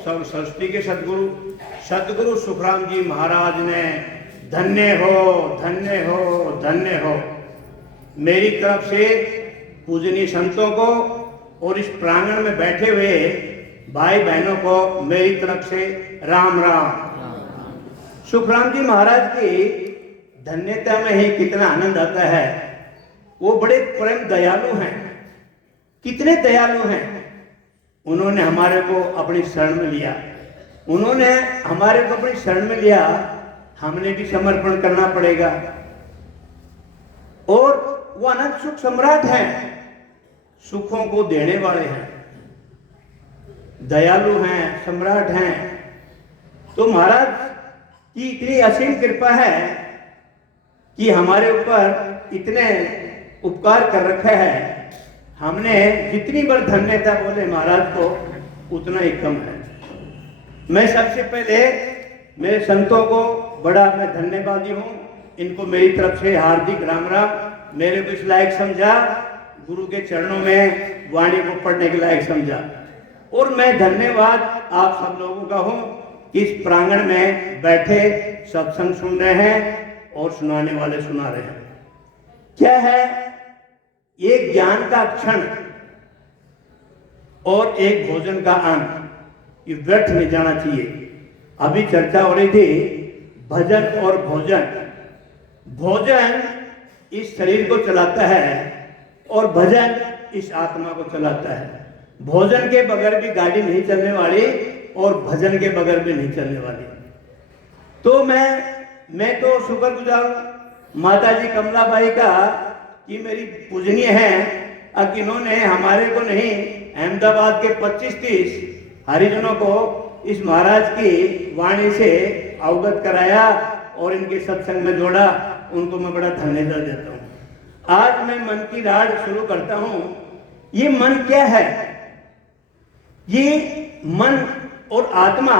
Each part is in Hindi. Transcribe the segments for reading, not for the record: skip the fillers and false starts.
सरस्वती के सदगुरु सदगुरु सुखराम जी महाराज ने धन्य हो धन्य हो धन्य हो मेरी तरफ से पूजनीय संतों को और इस प्रांगण में बैठे हुए भाई बहनों को मेरी तरफ से राम राम। सुखराम जी महाराज की धन्यता में ही कितना आनंद आता है। वो बड़े परम दयालु हैं। कितने दयालु हैं। उन्होंने हमारे को अपनी शरण में लिया। उन्होंने हमारे को अपनी शरण में लिया। हमने भी समर्पण करना पड़ेगा। और वो अनंत सुख सम्राट हैं। सुखों को देने वाले हैं, दयालु हैं, सम्राट हैं। तो महाराज की इतनी असीम कृपा है कि हमारे ऊपर इतने उपकार कर रखा है। हमने जितनी बार धन्यता बोले महाराज को उतना ही कम है। मैं सबसे पहले मेरे संतों को बड़ा मैं धन्यवादी हूँ। इनको मेरी तरफ से हार्दिक राम राम। मेरे को इस लायक समझा, गुरु के चरणों में वाणी को पढ़ने के लायक समझा। और मैं धन्यवाद आप सब लोगों का हूँ कि इस प्रांगण में बैठे सत्संग सुन रहे हैं और सुनाने वाले सुना रहे हैं। क्या है, एक ज्ञान का क्षण और एक भोजन का अन्न, ये व्यर्थ नहीं जाना चाहिए। अभी चर्चा हो रही थी भजन और भोजन। भोजन इस शरीर को चलाता है और भजन इस आत्मा को चलाता है। भोजन के बगैर भी गाड़ी नहीं चलने वाली और भजन के बगैर भी नहीं चलने वाली। तो मैं तो शुक्रगुजार माता जी कमलाबाई का कि मेरी पूजनीय है कि इन्होंने हमारे को नहीं, अहमदाबाद के 25-30 हरिजनों को इस महाराज की वाणी से अवगत कराया और इनके सत्संग में जोड़ा। उनको मैं बड़ा धन्यवाद देता हूँ। आज मैं मन की राड शुरू करता हूँ। ये मन क्या है? ये मन और आत्मा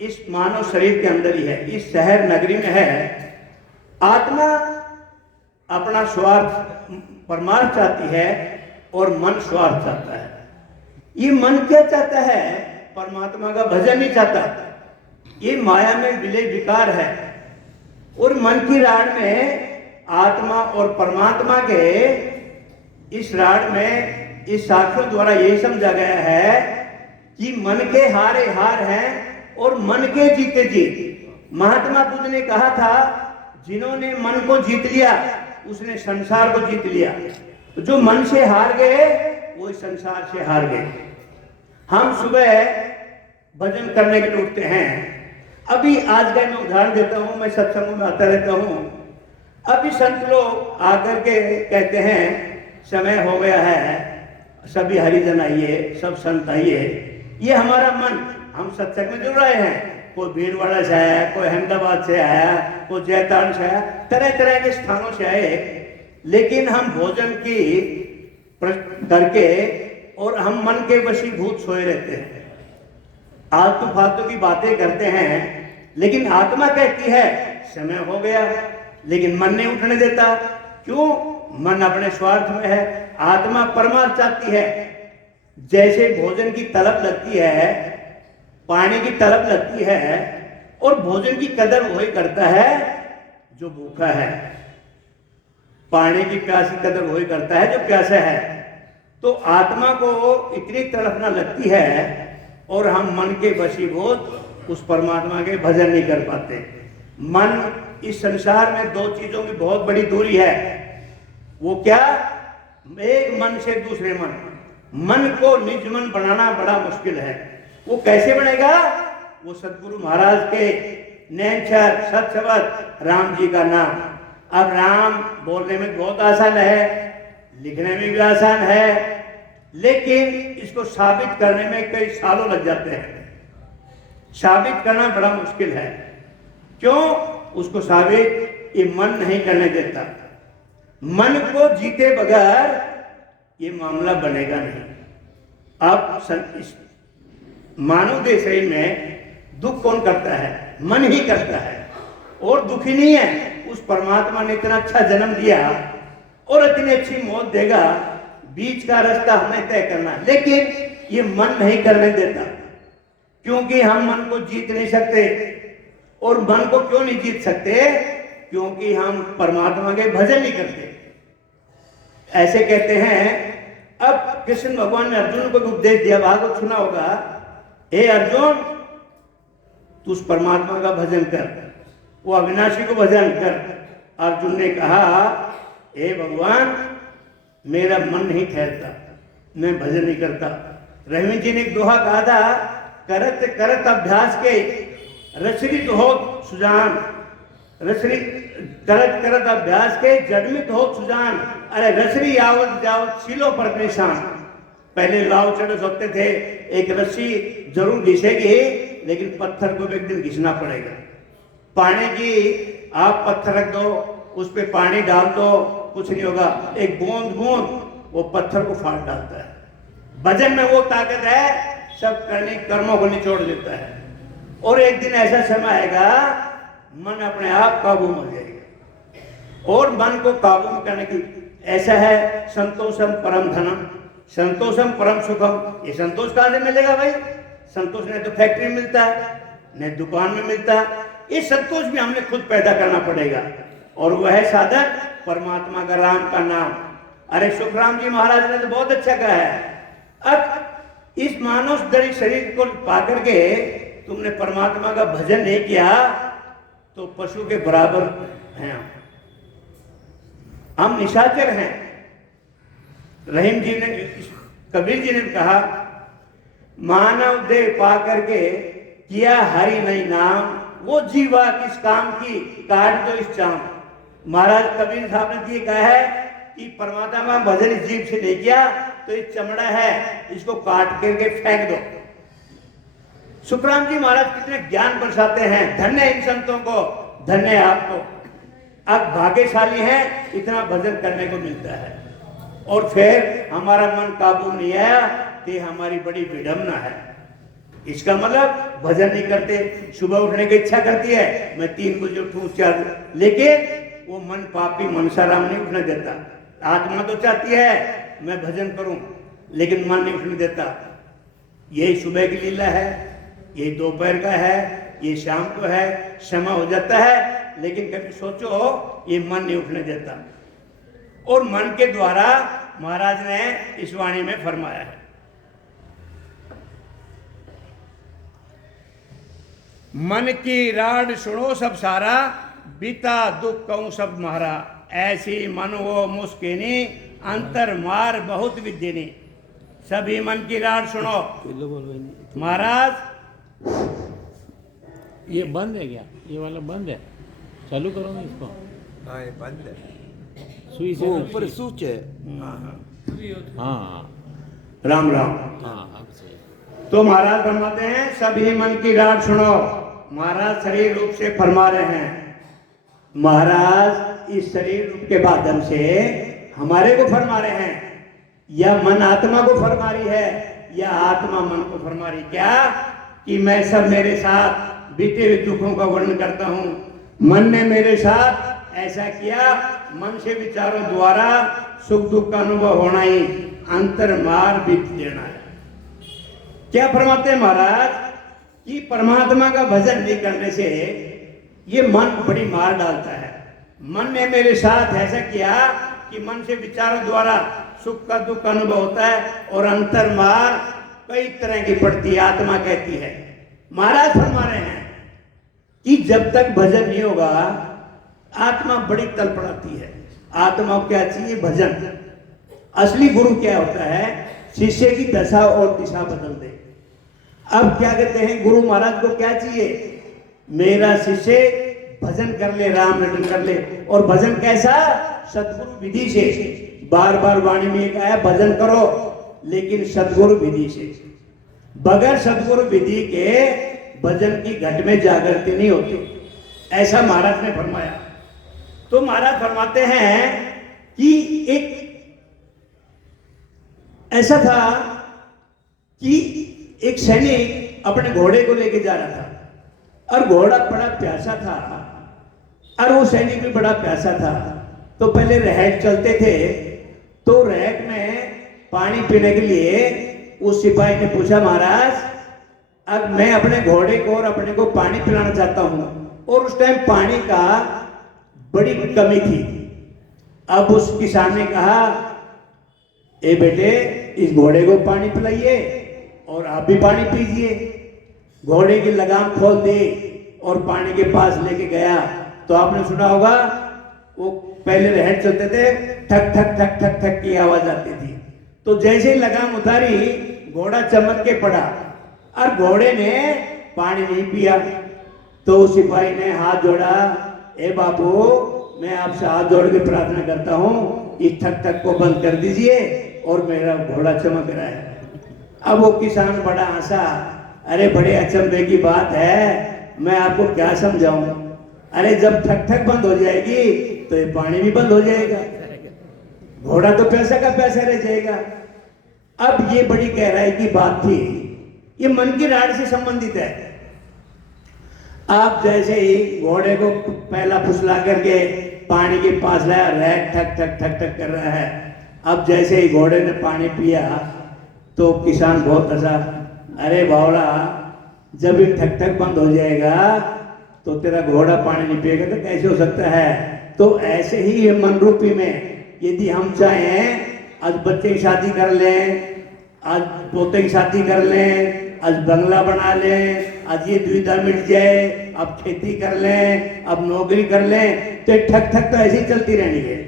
इस मानव शरीर के अंदर ही है, इस शहर नगरी में है। आत्मा अपना स्वार्थ परमार्थ चाहती है और मन स्वार्थ चाहता है। ये मन क्या चाहता है? परमात्मा का भजन नहीं चाहता। ये माया में विलय विकार है। और मन की राड में आत्मा और परमात्मा के इस राड में इस साखियों द्वारा यही समझा गया है कि मन के हारे हार हैं और मन के जीते जीत। महात्मा बुद्ध ने कहा था, जिन्होंने मन को जीत लिया उसने संसार को जीत लिया। तो जो मन से हार गए वो इस संसार से हार गए। हम सुबह भजन करने के लिए उठते हैं। अभी आज का मैं उदाहरण देता हूँ, मैं सत्संगों में आता रहता हूँ। अभी संत लोग आकर के कहते हैं समय हो गया है, सभी हरिजन आइए, सब संत आइए। ये हमारा मन, हम सत्संग में जुड़ रहे हैं। कोई भीलवाड़ा से आया, कोई अहमदाबाद से आया, कोई जैतान से आया, तरह तरह के स्थानों से आए। लेकिन हम भोजन की करके और हम मन के वशीभूत सोए रहते हैं। आलतू फालतू की बातें करते हैं। लेकिन आत्मा कहती है समय हो गया, लेकिन मन नहीं उठने देता। क्यों? मन अपने स्वार्थ में है। आत्मा परमार्थ चाहती है। जैसे भोजन की तलब लगती है, पानी की तलब लगती है, और भोजन की कदर वही करता है जो भूखा है। पानी की प्यास की कदर वही करता है जो प्यासा है। तो आत्मा को इतनी तड़पना लगती है और हम मन के वशीभूत उस परमात्मा के भजन नहीं कर पाते। मन, इस संसार में दो चीजों की बहुत बड़ी दूरी है। वो क्या? एक मन से दूसरे मन। मन को निज मन बनाना बड़ा मुश्किल है। वो कैसे बनेगा? वो सदगुरु महाराज के नैनछर सत शब्द राम जी का नाम। अब राम बोलने में बहुत आसान है, लिखने में भी आसान है, लेकिन इसको साबित करने में कई सालों लग जाते हैं। साबित करना बड़ा मुश्किल है। क्यों? उसको साबित ये मन नहीं करने देता। मन को जीते बगैर ये मामला बनेगा नहीं। अब मानव देह शरीर में दुख कौन करता है? मन ही करता है। और दुखी नहीं है। उस परमात्मा ने इतना अच्छा जन्म दिया और इतनी अच्छी मौत देगा। बीच का रास्ता हमें तय करना है, लेकिन ये मन नहीं करने देता। क्योंकि हम मन को जीत नहीं सकते। और मन को क्यों नहीं जीत सकते? क्योंकि हम परमात्मा के भजन नहीं करते। ऐसे कहते हैं। अब कृष्ण भगवान ने अर्जुन को भी उपदेश दिया, भागवत सुना होगा, हे अर्जुन तू उस परमात्मा का भजन कर, वो अविनाशी को भजन कर। अर्जुन ने कहा, हे भगवान मेरा मन नहीं ठहरता, मैं भजन नहीं करता। रहीम जी ने एक दोहा कहा था, करत करत अभ्यास के रसरित हो सुजान, रसरी करत करत अभ्यास के जड़मित हो सुजान। अरे रसरी आवत जावत सीलो पर निशान। पहले लाव चढ़स होते थे, एक रस्सी जरूर घिसेगी, लेकिन पत्थर को एक दिन घिसना पड़ेगा। पानी की आप पत्थर रख दो, उस पर पानी डाल दो, कुछ नहीं होगा। एक बूंद बूंद वो पत्थर को फाड़ डालता है। भजन में वो ताकत है, सब करने कर्मों को निचोड़ देता है। और एक दिन ऐसा समय आएगा, मन अपने आप काबू में हो जाएगा। और मन को काबू में करने की ऐसा है, संतोषम परम धनम, संतोषम परम सुखम। ये संतोष कहां से मिलेगा भाई? संतोष नहीं तो फैक्ट्री में मिलता है, नहीं दुकान में मिलता है। ये संतोष भी हमने खुद पैदा करना पड़ेगा। और वह साधन परमात्मा का, राम का नाम। अरे सुखराम जी महाराज ने तो बहुत अच्छा कहा है, अब इस मानव शरीर को पाकर के तुमने परमात्मा का भजन नहीं किया तो पशु के बराबर हैं हम निशाचर हैं। रहीम जी ने, कबीर जी ने कहा, मानव देह पा करके किया हरि नहीं नाम, वो जीवा किस काम की, काट दो इस चाम। महाराज कबीर साहब ने ये कहा है कि परमात्मा का भजन इस जीव से नहीं किया तो ये चमड़ा है, इसको काट करके फेंक दो। सुखराम जी महाराज कितने ज्ञान बरसाते हैं। धन्य इन संतों को, धन्य आपको। आप भाग्यशाली हैं, इतना भजन करने को मिलता है। और फिर हमारा मन काबू नहीं आया तो हमारी बड़ी विडंबना है। इसका मतलब भजन नहीं करते। सुबह उठने की इच्छा करती है, मैं 3 बजे उठूं, 4, लेकिन वो मन पापी मनसाराम नहीं उठने देता। आत्मा तो चाहती है मैं भजन करूं, लेकिन मन नहीं उठने देता। यही सुबह की लीला है, यही दोपहर का है, ये शाम को है, क्षमा हो जाता है। लेकिन कभी सोचो, ये मन नहीं उठने देता। और मन के द्वारा महाराज ने इस वाणी में फरमाया है, मन की राड सुनो सब सारा, बीता दुख कहूं सब महारा। ऐसी मन वो मुस्किनी, अंतर मार बहुत विद्यनी। सभी मन की राड सुनो। महाराज ये बंद है क्या? ये वाला बंद है, चालू करो ना इसको। हाँ ये बंद है, सुई से वो ऊपर स्विच है। हाँ राम राम। हाँ अब सही। तो महाराज फरमाते हैं, सभी मन की राड सुनो। महाराज शरीर रूप से फरमा रहे हैं। महाराज इस शरीर रूप के माध्यम से हमारे को फरमा रहे हैं, या मन आत्मा को फरमा रही है, या आत्मा मन को फरमा रही। क्या कि मैं सब मेरे साथ बीते हुए दुखों का वर्णन करता हूं। मन ने मेरे साथ ऐसा किया, मन से विचारों द्वारा सुख दुख का अनुभव होना ही अंतर मार बीत देना है। क्या फरमाते हैं महाराज कि परमात्मा का भजन नहीं करने से ये मन बड़ी मार डालता है। मन ने मेरे साथ ऐसा किया कि मन से विचारों द्वारा सुख का दुख का अनुभव होता है, और अंतर मार कई तरह की पड़ती है, आत्मा कहती है। महाराज फरमा रहे हैं कि जब तक भजन नहीं होगा आत्मा बड़ी तड़पड़ाती है। आत्मा को क्या चाहिए? भजन। असली गुरु क्या होता है? शिष्य की दशा और दिशा बदल दे। अब क्या कहते हैं, गुरु महाराज को क्या चाहिए? मेरा शिष्य भजन कर ले, राम रटन कर ले। और भजन कैसा? सदगुरु विधि से। बार बार वाणी में एक आया, भजन करो, लेकिन सदगुरु विधि से। बगैर सदगुरु विधि के भजन की घट में जागृति नहीं होती, ऐसा महाराज ने फरमाया। तो महाराज फरमाते हैं कि एक ऐसा था कि एक सैनिक अपने घोड़े को लेके जा रहा था, और घोड़ा बड़ा प्यासा था, और वो सैनिक भी बड़ा प्यासा था। तो पहले रहट चलते थे, तो रहट में पानी पीने के लिए उस सिपाही ने पूछा, महाराज अब मैं अपने घोड़े को और अपने को पानी पिलाना चाहता हूं और उस टाइम पानी का बड़ी कमी थी। अब उस किसान ने कहा, ए बेटे, इस घोड़े को पानी पिलाइए और आप भी पानी पीजिए। घोड़े की लगाम खोल दी और पानी के पास लेके गया। तो आपने सुना होगा, वो पहले रहट चलते थे, ठक ठक ठक ठक ठक की आवाज आती थी। तो जैसे ही लगाम उतारी, घोड़ा चमक के पड़ा और घोड़े ने पानी नहीं पिया। तो उस सिपाही ने हाथ जोड़ा, ए बाबू, मैं आपसे हाथ जोड़ के प्रार्थना करता हूं, इस ठक ठक को बंद कर दीजिए और मेरा घोड़ा चमक रहा है। अब वो किसान बड़ा हंसा, अरे बड़े अचंभे की बात है, मैं आपको क्या समझाऊं। अरे जब ठक ठक बंद हो जाएगी तो ये पानी भी बंद हो जाएगा, घोड़ा तो पैसा का पैसा रह जाएगा। अब ये बड़ी गहराई की बात थी, ये मन की राड से संबंधित है। आप जैसे ही घोड़े को पहला फुसला करके पानी के पास लाया, रैट ठक ठक ठक ठक कर रहा है। अब जैसे ही घोड़े ने पानी पिया तो किसान बहुत हंसा, अरे बावड़ा, जब ये ठक ठक बंद हो जाएगा तो तेरा घोड़ा पानी नहीं पिएगा तो कैसे हो सकता है। तो ऐसे ही ये मन रूपी में यदि हम चाहें, आज बच्चे की शादी कर लें, आज पोते की शादी कर लें, आज बंगला बना लें, आज ये दुविधा मिट जाए, अब खेती कर लें, अब नौकरी कर लें, तो ठक ठक तो ऐसे ही चलती रहनी है।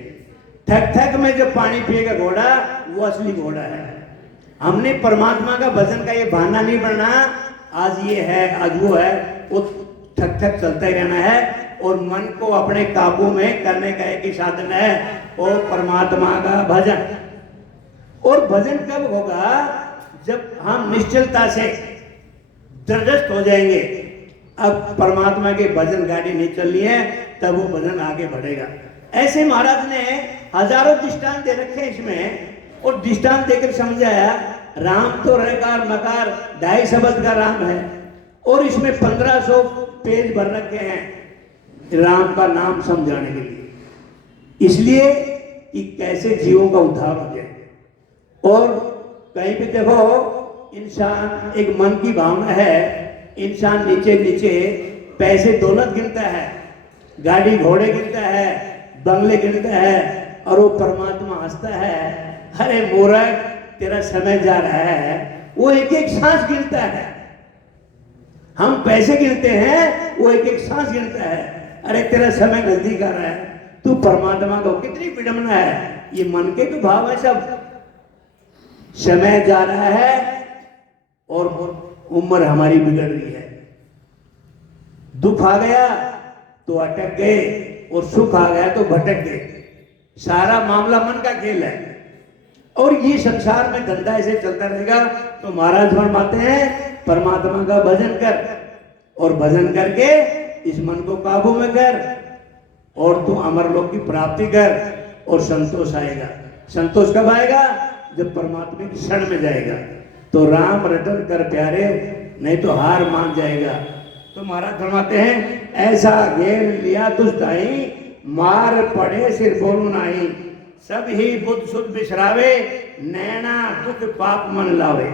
ठक ठक में जो पानी पिएगा घोड़ा, वो असली घोड़ा है। हमने परमात्मा का भजन का ये बहाना नहीं बनना, आज ये है आज वो है, वो ठक ठक चलता ही रहना है। और मन को अपने काबू में करने का एक ही साधन है, और परमात्मा का भजन। और भजन कब होगा, जब हम निश्चलता से दृढ़ हो जाएंगे। अब परमात्मा के भजन गाड़ी नहीं चलनी है, तब वो भजन आगे बढ़ेगा। ऐसे महाराज ने हजारों दृष्टांत दे रखे इसमें, और दृष्टांत देकर समझाया, राम तो रकार मकार 2.5 शब्द का राम है, और इसमें 1500 पेज भर रखे हैं राम का नाम समझाने के लिए, इसलिए कि कैसे जीवों का उद्धार हो जाए। और कहीं पे देखो, इंसान एक मन की भावना है, इंसान नीचे नीचे पैसे दौलत गिनता है, गाड़ी घोड़े गिनता है, बंगले गिनता है, और वो परमात्मा हंसता है, अरे मूर्ख, तेरा समय जा रहा है। वो एक एक सांस गिनता है। हम पैसे गिनते हैं, वो एक एक सांस गिनता है, अरे तेरा समय नजदीक आ रहा है। तू परमात्मा को, कितनी विडंबना है, ये मन के तो भाव है सब। समय जा रहा है और उम्र हमारी बिगड़ रही है। दुख आ गया तो अटक गए, और सुख आ गया तो भटक गए। सारा मामला मन का खेल है, और ये संसार में धंधा ऐसे चलता रहेगा। तो महाराज फरमाते हैं, परमात्मा का भजन कर, और भजन करके इस मन को काबू में कर, और तू अमरलोक की प्राप्ति कर, और संतोष आएगा। संतोष कब आएगा, जब परमात्मा की शरण में जाएगा। तो राम रटन कर प्यारे, नहीं तो हार मान जाएगा। तो महाराज फरमाते हैं, ऐसा घेर लिया तुझ ताई, मार पड़े सिर बोलू नाही, सब ही बुद्ध सुध बिसरावे, नैना दुख पाप मन लावे।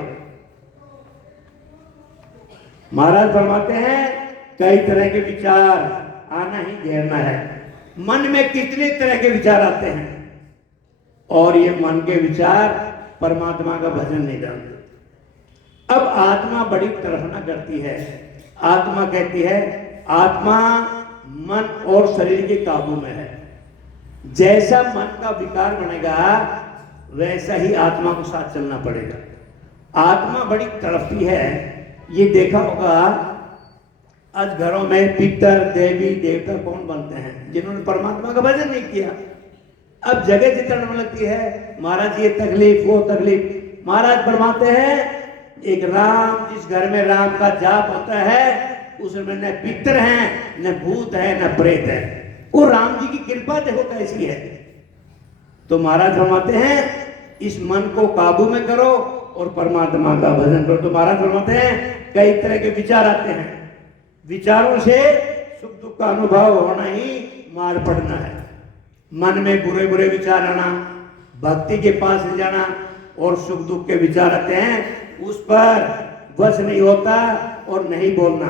महाराज फरमाते हैं, कई तरह के विचार आना ही घेरना है। मन में कितने तरह के विचार आते हैं, और ये मन के विचार परमात्मा का भजन नहीं डालते। अब आत्मा बड़ी तड़फना करती है। आत्मा कहती है, आत्मा मन और शरीर के काबू में है। जैसा मन का विकार बनेगा, वैसा ही आत्मा को साथ चलना पड़ेगा। आत्मा बड़ी तड़पती है। ये देखा होगा, आज घरों में पितर देवी देवता कौन बनते हैं, जिन्होंने परमात्मा का भजन नहीं किया। अब जगह चित्रण लगती है, महाराज ये तकलीफ वो तकलीफ। महाराज फरमाते हैं, एक राम, जिस घर में राम का जाप होता है, उसमें न पितर हैं, न भूत है, न प्रेत है। वो राम जी की कृपा देखो कैसी है। तो महाराज फरमाते हैं, इस मन को काबू में करो और परमात्मा का भजन करो। तो महाराज फरमाते हैं, कई तरह के विचार आते हैं। विचारों से सुख दुख का अनुभव होना ही मार पड़ना है। मन में बुरे बुरे विचार आना, भक्ति के पास ले जाना, और सुख दुख के विचार आते हैं, उस पर बस नहीं होता और नहीं बोलना।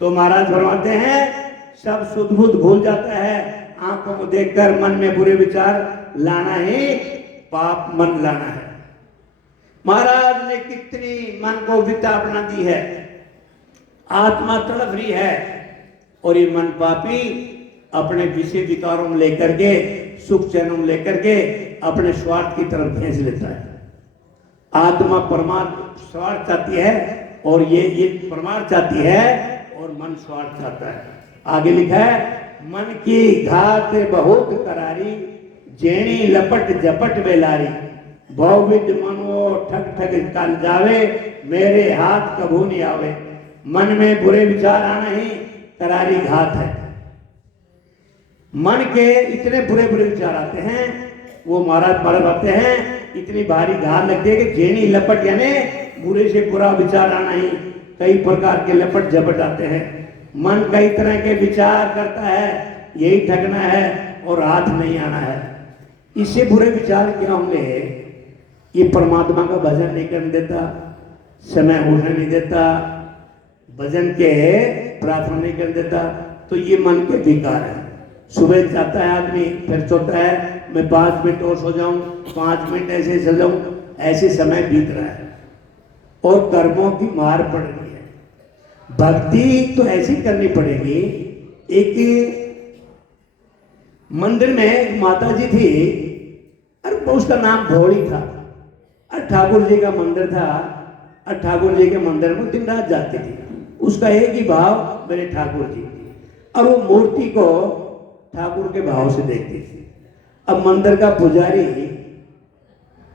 तो महाराज फरमाते हैं सब सुध बुध भूल जाता है, आंखों को देखकर मन में बुरे विचार लाना ही पाप मन लाना है। महाराज ने कितनी मन को विताड़ना दी है, आत्मा तड़प रही है और ये मन पापी अपने विषय विकारों में लेकर के, सुख चैनों में लेकर के अपने स्वार्थ की तरफ भेज लेता है। आत्मा परमात्मा स्वार्थ चाहती है और ये परमार्थ चाहती है और मन स्वार्थ चाहता है। आगे लिखा है मन की घात बहुत करारी, जेणी लपट जपट बेलारी, बहुविध मनो ठग ठग काल जावे, मेरे हाथ कभू नहीं आवे। मन में बुरे विचार आना ही करारी घात है। मन के इतने बुरे बुरे विचार आते हैं, वो महाराज आते हैं, इतनी भारी घात लगती है कि जेनी लपट यानी बुरे से बुरा विचार आना ही, कई प्रकार के लपट झपट आते हैं। मन कई तरह के विचार करता है, यही ठगना है और हाथ नहीं आना है। इससे बुरे विचार क्या होंगे? ये परमात्मा का भजन नहीं करने देता, समय उठने नहीं देता, भजन के प्रार्थना नहीं करने देता। तो ये मन के विकार है। सुबह जाता है आदमी, फिर सोचता है मैं 5 मिनट और सो जाऊं, 5 मिनट ऐसे सो जाऊं, ऐसे समय बीत रहा है और कर्मों की मार पड़ रही है। भक्ति तो ऐसी करनी पड़ेगी। एक मंदिर में एक माता जी थी, अरे उसका नाम भोली था, और ठाकुर जी का मंदिर था, और ठाकुर जी के मंदिर में दिन रात जाती थी। उसका एक ही भाव मेरे ठाकुर जी, और वो मूर्ति को ठाकुर के भाव से देखती थी। अब मंदिर का पुजारी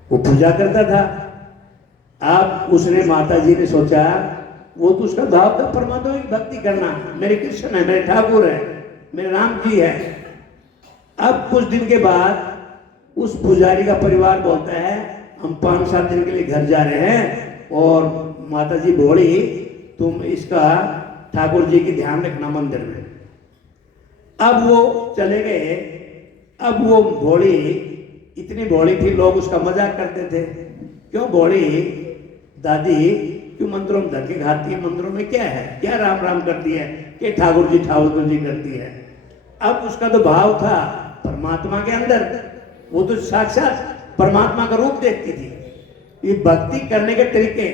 वो पूजा करता था। अब उसने माता जी ने सोचा, वो तो उसका भाव था परमात्मा की भक्ति करना, मेरे कृष्ण है, मेरे ठाकुर है, मेरे राम जी है। अब कुछ दिन के बाद उस पुजारी का परिवार बोलता है हम 5-7 दिन के लिए घर जा रहे हैं और माता जी भोली तुम इसका ठाकुर जी की ध्यान रखना मंदिर में। अब वो चले गए। अब वो भोली इतनी भोली थी, लोग उसका मजाक करते थे, क्यों भोली दादी क्यों मंदिरों में धक्के खाती है, मंदिरों में क्या है, क्या राम राम करती है, क्या ठाकुर जी करती है। अब उसका तो भाव था परमात्मा के अंदर, वो तो साक्षात परमात्मा का रूप देखती थी। ये भक्ति करने के तरीके,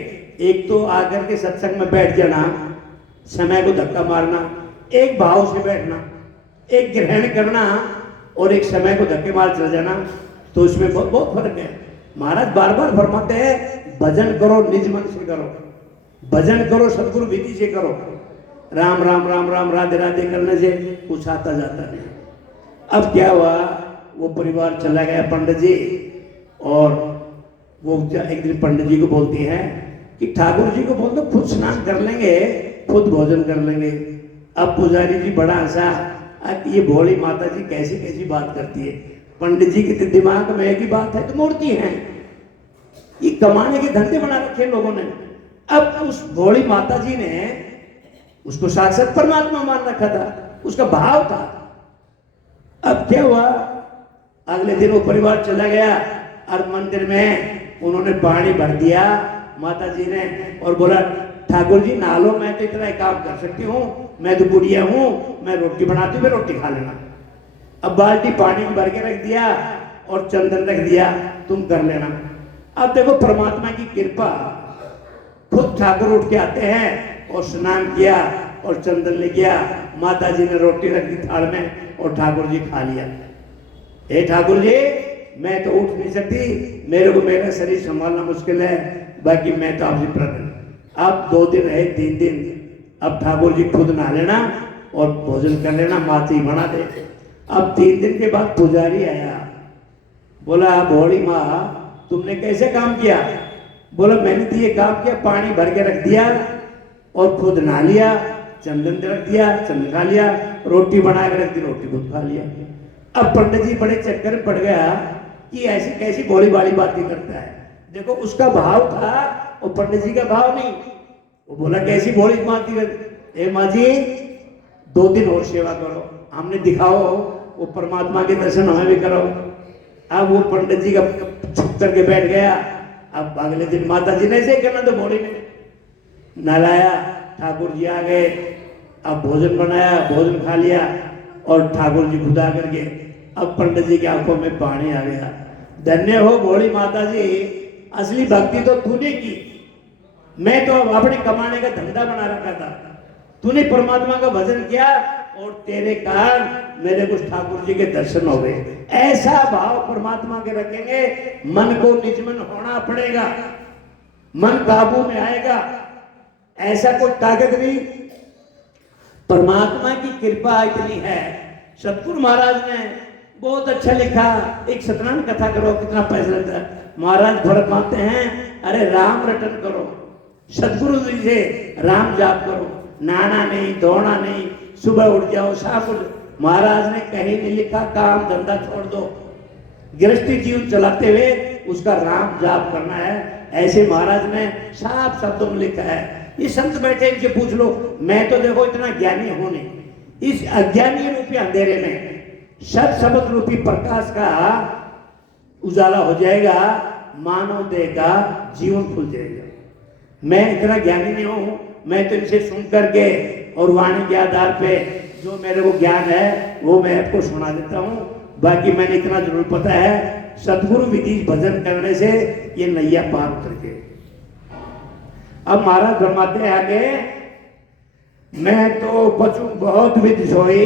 एक तो आकर के सत्संग में बैठ जाना, समय को धक्का मारना, एक भाव से बैठना, एक ग्रहण करना और एक समय को धक्के मार चला जाना, तो उसमें बहुत फर्क है। महाराज बार बार फरमाते हैं भजन करो, निज मन से करो, भजन करो सदगुरु विधि से करो। राम राम राम राम राधे राधे करने से कुछ आता जाता नहीं। अब क्या हुआ, वो परिवार चला गया पंडित जी, और वो एक दिन पंडित जी को बोलती है कि ठाकुर जी को बोल दो खुद स्नान कर लेंगे, खुद भोजन कर लेंगे। अब पुजारी जी बड़ा हंसा, ये भोली माता जी कैसी कैसी बात करती है। पंडित जी के दिमाग में एक ही बात है, तो मूर्ति है, ये कमाने के धंधे बना रखे लोगों ने। अब उस भोली माता जी ने उसको साक्षात परमात्मा मान रखा था, उसका भाव था। अब क्या हुआ, अगले दिन वो परिवार चला गया और मंदिर में उन्होंने पानी भर दिया माता जी ने, और बोला ठाकुर जी नहा लो, मैं तो इतना ही काम कर सकती हूँ, मैं तो बुढ़िया हूँ, मैं रोटी बनाती हूँ, मैं रोटी खा लेना। अब बाल्टी पानी में भर के रख दिया और चंदन रख दिया, तुम कर लेना। अब देखो परमात्मा की कृपा, खुद ठाकुर उठ के आते हैं और स्नान किया और चंदन ले गया, माता जी ने रोटी रख दी थाल में और ठाकुर जी खा लिया। हे ठाकुर जी मैं तो उठ नहीं सकती, मेरे को मेरा शरीर संभालना मुश्किल है, बाकी मैं तो आपसे प्रसन्न। अब 2 दिन रहे, 3 दिन, अब ठाकुर जी खुद नहा लेना और भोजन कर लेना, माता ही बना दे। अब 3 दिन के बाद पुजारी आया, बोला भोली माँ तुमने कैसे काम किया? बोला मैंने तो ये काम किया, पानी भर के रख दिया और खुद नहा लिया, चंदन रख दिया, चंदन खा लिया, रोटी बना के रख दी, रोटी खुद खा लिया। अब पंडित जी बड़े चक्कर में पड़ गया कि ऐसी कैसी भोली भाली बातें करता है। देखो उसका भाव था और पंडित जी का भाव नहीं। वो बोला कैसी भोली बातें करती, ए माँ जी 2 दिन और सेवा करो, हमने दिखाओ वो परमात्मा के दर्शन हमें भी करो। अब वो पंडित जी का छुप करके बैठ गया। अब अगले दिन माता जी ने ऐसे करना, तो भोली ने नहलाया, ठाकुर जी आ गए, अब भोजन बनाया, भोजन खा लिया और ठाकुर जी खुदा करके अब पंडित जी की आंखों में पानी आ गया। धन्य हो भोली माता जी, असली भक्ति तो तूने की, मैं तो अपने कमाने का धंधा बना रखा था। तूने परमात्मा का भजन किया और तेरे कारण मेरे कुछ ठाकुर जी के दर्शन हो गए। ऐसा भाव परमात्मा के रखेंगे, मन को निजमन होना पड़ेगा, मन काबू में आएगा। ऐसा कोई ताकत नहीं, परमात्मा की कृपा इतनी है। सतगुरु महाराज ने बहुत अच्छा लिखा, एक सत्यनारायण कथा करो, कितना पैसा लगता है। महाराज फरमाते हैं, अरे राम रटन करो, सतगुरु जी से राम जाप करो, नहाना नहीं, धोना नहीं, सुबह उठ जाओ, शाम उठ। महाराज ने कहीं नहीं लिखा काम धंधा छोड़ दो, गृहस्थी जीवन चलाते हुए उसका राम जाप करना है। ऐसे महाराज ने साफ शब्दों में लिखा है। ये संत बैठे, इनसे पूछ लो। मैं तो देखो इतना ज्ञानी हूं नहीं, इस अज्ञानी रूपी अंधेरे में सत शब्द रूपी प्रकाश का उजाला हो जाएगा, मानव देह का जीवन खुल जाएगा। मैं इतना ज्ञानी नहीं हूं, मैं तो इनसे सुन करके और वाणी के आधार पे जो मेरे को ज्ञान है वो मैं आपको सुना देता हूं। बाकी मैंने इतना जरूर पता है, सतगुरु विधि भजन करने से ये नैया पार उतर के। अब महाराज फरमाते हैं आगे, मैं तो बचूं बहुत विधि सोई,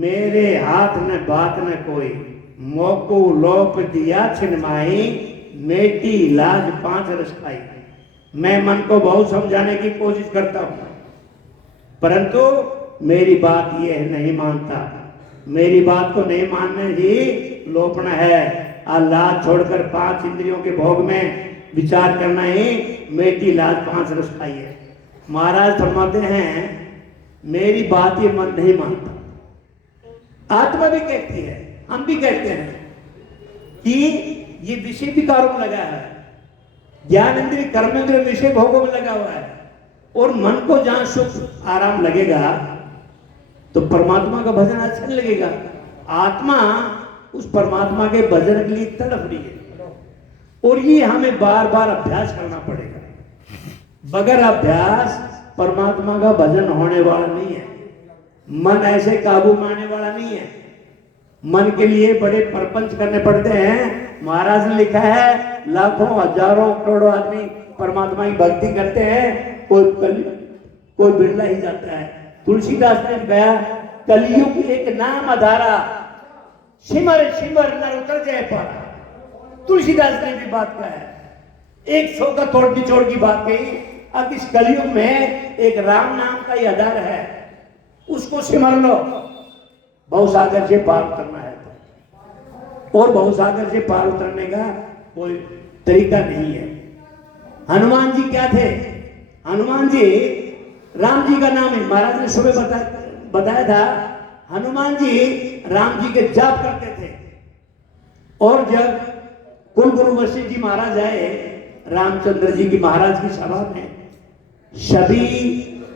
मेरे हाथ न बात न कोई, मोको लोप दिया छिनमाई, मेटी लाज पांच रस खाई। मैं मन को बहुत समझाने की कोशिश करता हूं, परंतु मेरी बात ये नहीं मानता। मेरी बात को नहीं मानने ही लोपना है। लाज छोड़कर पांच इंद्रियों के भोग में विचार करना ही मेटी लाज पांच रस खाई है। महाराज फरमाते हैं, मेरी बात ये मन नहीं मानता। आत्मा भी कहती है, हम भी कहते हैं कि ये विषय विकारों में लगा है, ज्ञान इंद्रिय कर्म इंद्रिय विषय भोगों में लगा हुआ है, और मन को जहां सुख आराम लगेगा तो परमात्मा का भजन अच्छा नहीं लगेगा। आत्मा उस परमात्मा के भजन के लिए तड़प रही है, और ये हमें बार बार अभ्यास करना पड़ेगा। बगैर अभ्यास परमात्मा का भजन होने वाला नहीं है। मन ऐसे काबू में आने वाला नहीं है। मन के लिए बड़े प्रपंच करने पड़ते हैं। महाराज ने लिखा है, लाखों हजारों करोड़ों आदमी परमात्मा की भक्ति करते हैं, कोई बिरला ही जाता है। तुलसीदास ने कहा, कलयुग एक नाम अधारा, सिमर सिमर नर उतर जाए पारा। तुलसीदास ने भी बात कहा है, 100 का तोड़ निचोड़ की बात कही। अब इस कलयुग में एक राम नाम का ही आधार है, उसको सिमर लो। बहुसागर से पार उतरना है तो, और बहुसागर से पार उतरने का कोई तरीका नहीं है। हनुमान जी क्या थे? हनुमान जी राम जी का नाम है। महाराज ने सुबह बताया था, हनुमान जी राम जी के जाप करते थे। और जब कुल गुरु वशिष्ठ जी महाराज आए रामचंद्र जी की महाराज की सभा में, सभी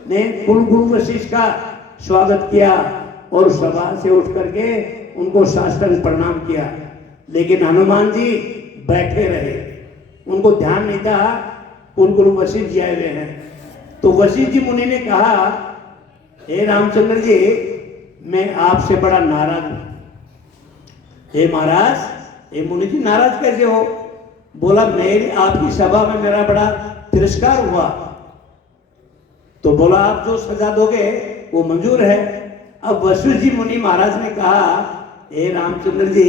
ने कुल गुरु वशिष्ठ का स्वागत किया और सभा से उठ करके उनको साष्टांग प्रणाम किया। लेकिन हनुमान जी बैठे रहे, उनको ध्यान नहीं था कुल गुरु वशिष्ठ जी आए हुए हैं। तो वशिष्ठ जी मुनि ने कहा, हे रामचंद्र जी, मैं आपसे बड़ा नाराज हूं। हे महाराज, हे मुनि जी नाराज कैसे हो? बोला, मेरी आपकी सभा में मेरा बड़ा तिरस्कार हुआ। तो बोला, आप जो सजा दोगे वो मंजूर है। अब वशिष्ठ जी मुनि महाराज ने कहा, हे रामचंद्र जी,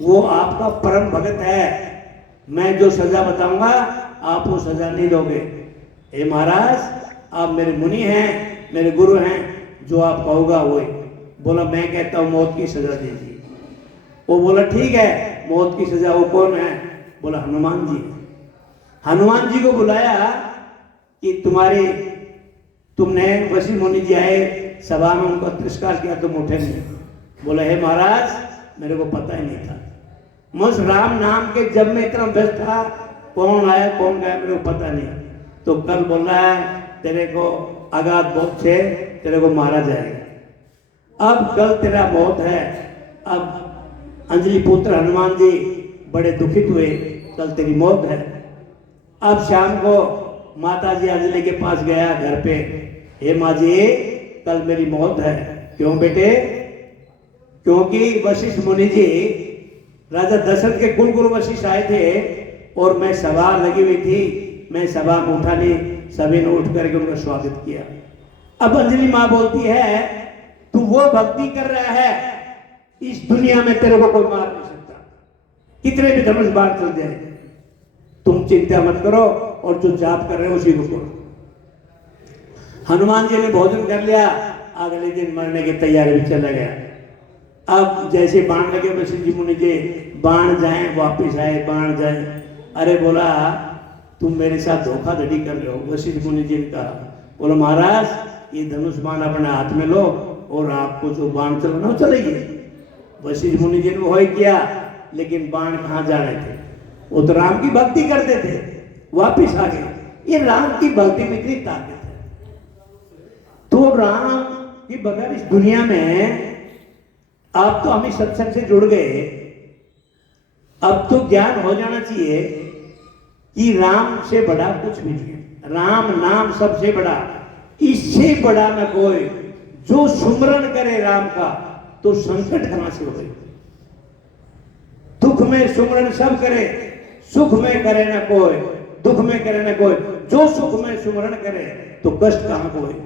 वो आपका परम भगत है, मैं जो सजा बताऊंगा आप वो सजा नहीं दोगे। हे महाराज, आप मेरे मुनि हैं, मेरे गुरु हैं, जो आप कहोगा वो। बोला, मैं कहता हूं मौत की सजा दीजिए। वो बोला, ठीक है, मौत की सजा। वो कौन है? बोला, हनुमान जी। हनुमान जी को बुलाया कि तुमने वशिष्ठ मुनि जी आए सभा में, उनको तिरस्कार किया, तुम उठे नहीं। बोला, हे महाराज, मेरे को पता ही नहीं था। मुझ राम नाम के जब मैं इतना व्यस्त था, कौन आया कौन गया मेरे को पता नहीं। तो कल बोल रहा है, तेरे को अगाध मौत से तेरे को मारा जाएगा। अब कल तेरा मौत है। अब अंजलि पुत्र हनुमान जी बड़े दुखित हुए, कल तेरी मौत है। अब शाम को माता जी अंजलि के पास गया घर पे, हे माँ जी कल मेरी मौत है। क्यों बेटे? क्योंकि वशिष्ठ मुनि जी राजा दशरथ के कुलगुरु वशिष्ठ आए थे और मैं सभा लगी हुई थी, मैं सभा में उठा ली, सभी ने उठ करके उनका स्वागत किया। अब अंजलि माँ बोलती है तू वो भक्ति कर रहा है, इस दुनिया में तेरे को कोई मार नहीं सकता, कितने भी धनुष बाण चल जाए, तुम चिंता मत करो और जो जाप कर रहे हो उसी को करो। हनुमान जी ने भोजन कर लिया, अगले दिन मरने की तैयारी में चला गया। अब जैसे बाण लगे वशिष्ठ जी मुनि जी, बाण जाए वापिस आए, बाण जाए। अरे बोला तुम मेरे साथ धोखाधड़ी कर रहे हो। वशिष्ठ मुनि जी ने कहा, बोला महाराज ये धनुष बाण अपने हाथ में लो और आपको जो बाण चलाना हो चलेगी। वशिष्ठ मुनि जी ने वो किया, लेकिन बाण कहाँ जा रहे थे? वो तो राम की भक्ति करते थे, वापिस आ गए। ये राम की भक्ति में इतनी ताकत है। तो राम की बगैर इस दुनिया में, आप तो हमें सत्संग से जुड़ गए, अब तो ज्ञान हो जाना चाहिए कि राम से बड़ा कुछ भी नहीं है। राम नाम सबसे बड़ा, इससे बड़ा न कोई। जो सुमरन करे राम का तो संकट कहां से होए। दुख में सुमरन सब करे, सुख में करे न कोई, दुख में करे न कोई। जो सुख में सुमरन करे तो कष्ट कहां को है।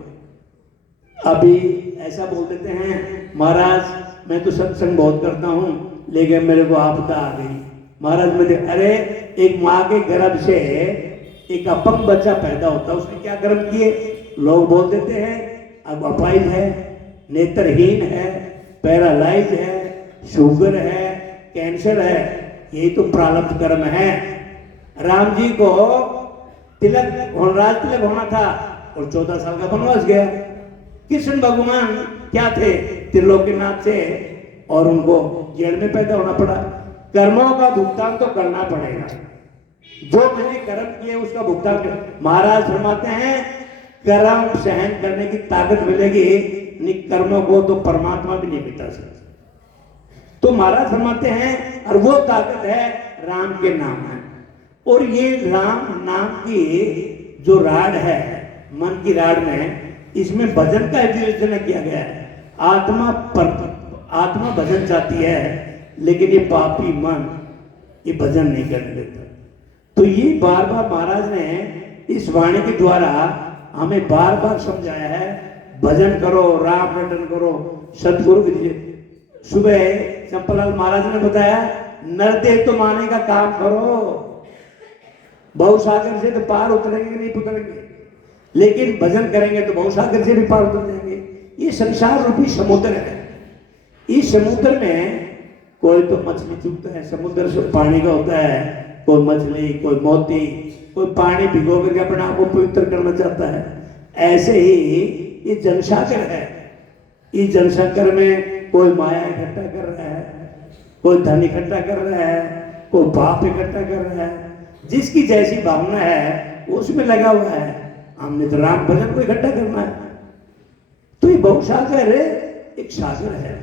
अभी ऐसा बोल देते हैं महाराज मैं तो सत्संग बहुत करता हूं लेकिन मेरे को आपदा आ गई। महाराज मैं अरे एक माँ के गर्भ से एक अपंग बच्चा पैदा होता है, उसने क्या कर्म किए? लोग बोल देते हैं अब अपाहिज है, नेत्रहीन है, पैरालाइज है, शुगर है, कैंसर है, यही तो प्रारब्ध कर्म है। राम जी को तिलक राज तिलक होना था और 14 साल का वनवास गया। कृष्ण भगवान क्या थे? त्रिलोकीनाथ थे और उनको जेल में पैदा होना पड़ा। कर्मों का भुगतान तो करना पड़ेगा, जो मैंने कर्म किए उसका भुगतान कर। महाराज फरमाते हैं कर्म सहन करने की ताकत मिलेगी, कर्मों को तो परमात्मा भी नहीं मिटा सकता। तो महाराज फरमाते हैं और वो ताकत है राम के नाम है। और ये राम नाम की जो राड है, मन की राड में, इसमें भजन का विवेचन किया गया है। आत्मा भजन चाहती है लेकिन ये पापी मन ये भजन नहीं करने देता। तो ये बार बार महाराज ने इस वाणी के द्वारा हमें बार बार समझाया है, भजन करो, राम रटन करो, सतगुरु की। सुबह चंपालाल महाराज ने बताया नरदेह तो माने का काम करो, बहुसागर से तो पार उतरेंगे नहीं उतरेंगे, लेकिन भजन करेंगे तो बहुसागर से भी पार उतर जाएंगे। ये संसार रूपी समुद्र है। इस समुद्र में कोई तो मछली चुगता है, समुद्र से पानी का होता है, कोई मछली, कोई मोती, कोई पानी भिगो करके अपने आप को पवित्र करना चाहता है। ऐसे ही ये जनसागर है। इस जनसागर में कोई माया इकट्ठा कर रहा है, कोई धन इकट्ठा कर रहा है, कोई पाप इकट्ठा कर रहा है। जिसकी जैसी भावना है उसमें लगा हुआ है। हमने तो राम भजन को इकट्ठा करना है। तो ये बहुसागर एक सागर है।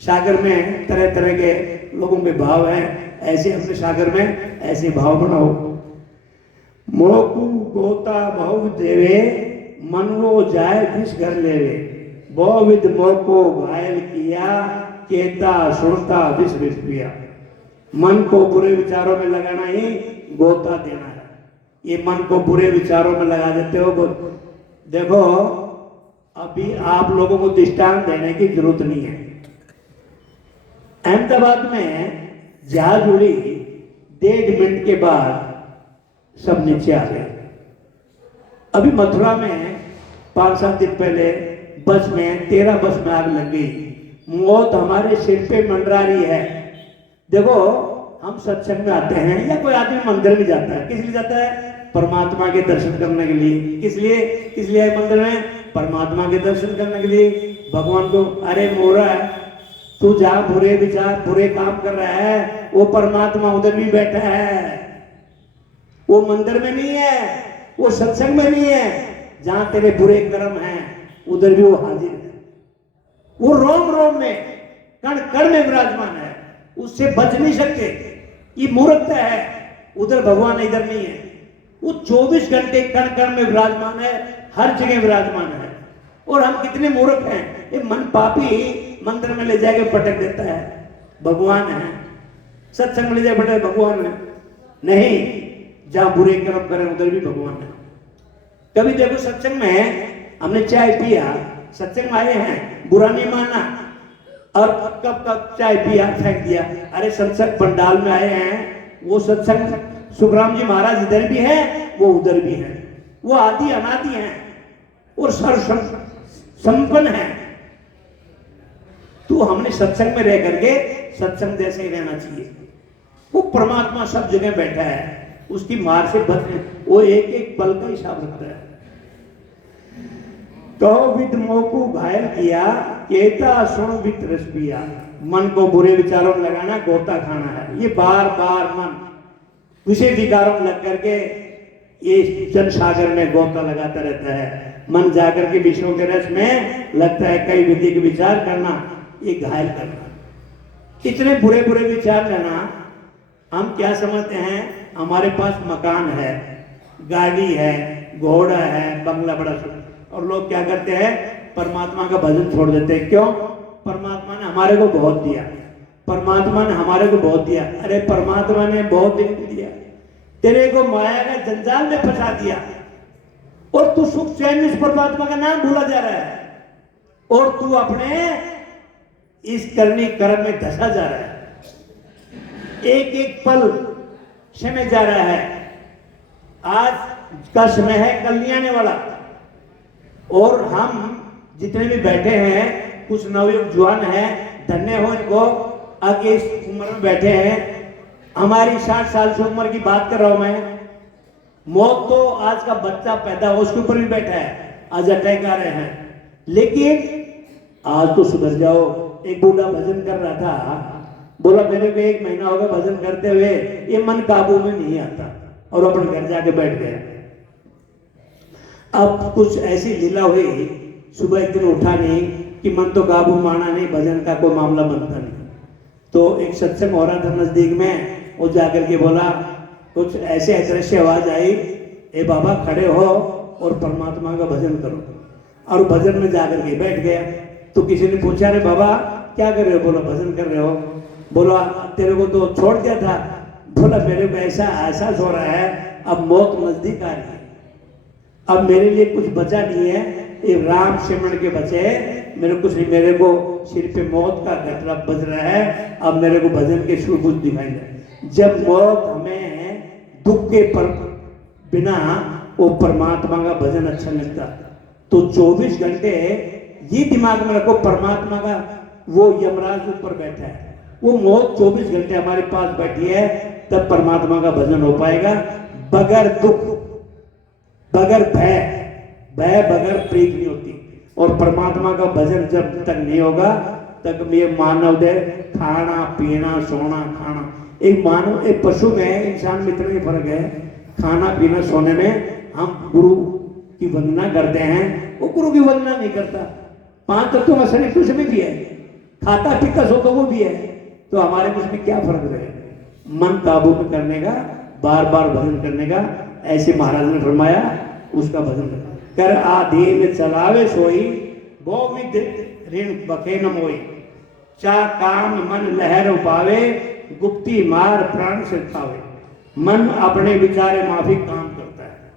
सागर में तरह तरह के लोगों के भाव हैं, ऐसे अपने सागर में ऐसे भाव बनाओ। मोकू गोता बहु देवे, मन वो जाए जिस घर लेवे, बहुविध मोको घायल किया, केता सुनता विष विष पिया। मन को बुरे विचारों में लगाना ही गोता देना है। ये मन को बुरे विचारों में लगा देते हो। देखो अभी आप लोगों को दृष्टांत देने की जरूरत नहीं है। अहमदाबाद में जहाज उड़ी, 1.5 मिनट के बाद सब नीचे आ गए। अभी मथुरा में 5-7 दिन पहले बस में 13 बस में आग लग गई। मौत हमारे सिर पे मंडरा रही है। देखो हम सत्संग में आते हैं या कोई आदमी मंदिर में जाता है, किस लिए जाता है? परमात्मा के दर्शन करने के लिए। किस लिए आए मंदिर में? परमात्मा के दर्शन करने के लिए। भगवान को अरे मोरा तू जहां बुरे विचार बुरे काम कर रहा है, वो परमात्मा उधर भी बैठा है। वो मंदिर में नहीं है, वो सत्संग में नहीं है। जहां तेरे बुरे कर्म हैं उधर भी वो हाजिर है। वो रोम रोम में, कण कण में विराजमान है, उससे बच नहीं सकते। ये मूर्खता है। उधर भगवान इधर नहीं है। वो 24 घंटे कण कण में विराजमान है, हर जगह विराजमान है। और हम कितने मूर्ख हैं, ये मन पापी मंदिर में ले जाके पटक देता है भगवान है, सत्संग में ले जाके पटक भगवान है। नहीं, जहां बुरे कर्म करें उधर भी भगवान है। कभी देखो सत्संग में हमने चाय पिया, सत्संग में आए हैं, बुरा नहीं माना, और कब कब चाय पिया फेंक दिया। अरे सत्संग पंडाल में आए हैं, वो सत्संग सुखराम जी महाराज इधर भी है, वो उधर भी है, वो आदि अनादि हैं और सर्व संपन्न है। तो हमने सत्संग में रह करके सत्संग जैसे ही रहना चाहिए। वो परमात्मा सब जगह बैठा है, उसकी मार से बच, वो एक एक पल का हिसाब रखता है। कहो विद मोकू घायल किया, केता सुन विद रस पिया। मन को बुरे विचारों में लगाना गोता खाना है। ये बार बार मन उसे विकारों में लग करके ये जन सागर में गोता लगाता रहता है। मन जाकर के विषयों के रस में लगता है, कई विधि के विचार करना, ये घायल करना। इतने बुरे बुरे विचार लेना। हम क्या समझते हैं, हमारे पास मकान है, गाड़ी है, घोड़ा है, बंगला बड़ा सुंदर, और लोग क्या करते हैं, परमात्मा का भजन छोड़ देते हैं। क्यों? परमात्मा ने हमारे को बहुत दिया, परमात्मा ने हमारे को बहुत दिया। अरे परमात्मा ने बहुत दिन दिया, तेरे को माया का जंजाल में फंसा दिया, और तू सुख चैन इस परमात्मा का नाम भूला जा रहा है, और तू अपने इस करनी कर्म में धंसा जा रहा है। एक एक पल समय जा रहा है। आज का समय है, कल नहीं आने वाला। और हम जितने भी बैठे हैं, कुछ नवयुवक जुआन हैं, धन्य हो इनको, आगे इस उम्र में बैठे हैं। हमारी 60 साल की उम्र की बात कर रहा हूं मैं। मौत तो आज का बच्चा पैदा हो उसके ऊपर भी बैठा है, आज अटैक आ रहे हैं। लेकिन आज तो सुधर जाओ। एक बूढ़ा भजन कर रहा था, बोला मेरे को 1 महीना हो गया भजन करते हुए, ये मन काबू में नहीं आता, और अपने घर जाके बैठ गया। अब कुछ ऐसी लीला हुई, सुबह एक दिन उठा नहीं कि मन तो काबू माना नहीं, भजन का कोई मामला बनता नहीं। तो एक सत्संग हो रहा था नजदीक में, वो जाकर के बोला, कुछ ऐसे दृश्य आवाज आई, ए बाबा खड़े हो और परमात्मा का भजन करो। और भजन में जाकर के बैठ गया। तो किसी ने पूछा, रे बाबा क्या कर रहे हो? बोला भजन कर रहे हो। बोला तेरे को तो छोड़ दिया था। बोला मेरे को ऐसा एहसास हो रहा है, अब मौत नजदीक आ रही है, अब मेरे लिए कुछ बचा नहीं है, ये राम सिमरन के बचे, मेरे कुछ नहीं, मेरे को सिर पे मौत का खतरा बज रहा है, अब मेरे को भजन के सुर कुछ दिखाई दे। जब मौत हमें दुख के पर बिना वो परमात्मा का भजन अच्छा लगता, तो 24 घंटे ये दिमाग में रखो, परमात्मा का वो यमराज ऊपर बैठा है, वो मौत 24 घंटे हमारे पास बैठी है, तब परमात्मा का भजन हो पाएगा। बगैर दुख, बगैर भय, बगैर प्रीत नहीं होती। और परमात्मा का भजन जब तक नहीं होगा, तक ये मानव दे खाना पीना सोना खाना, एक मानव एक पशु में इंसान में इतना ही फर्क है। खाना पीना सोने में हम गुरु की वंदना करते हैं, वो गुरु की वंदना नहीं करता। 5 तत्वों का शरीर तुझ में भी है, खाता पीता सो तो वो भी है, तो हमारे में उसमें क्या फर्क रहे? मन काबू में करने का, बार बार भजन करने का, ऐसे महाराज ने फरमाया, उसका भजन कर आधीन चलावे सोई, वो विद ऋण बखे न मोई, चा काम मन लहर उपावे, गुप्ती मार प्राण से खावे। मन अपने विचारे माफिक काम करता है।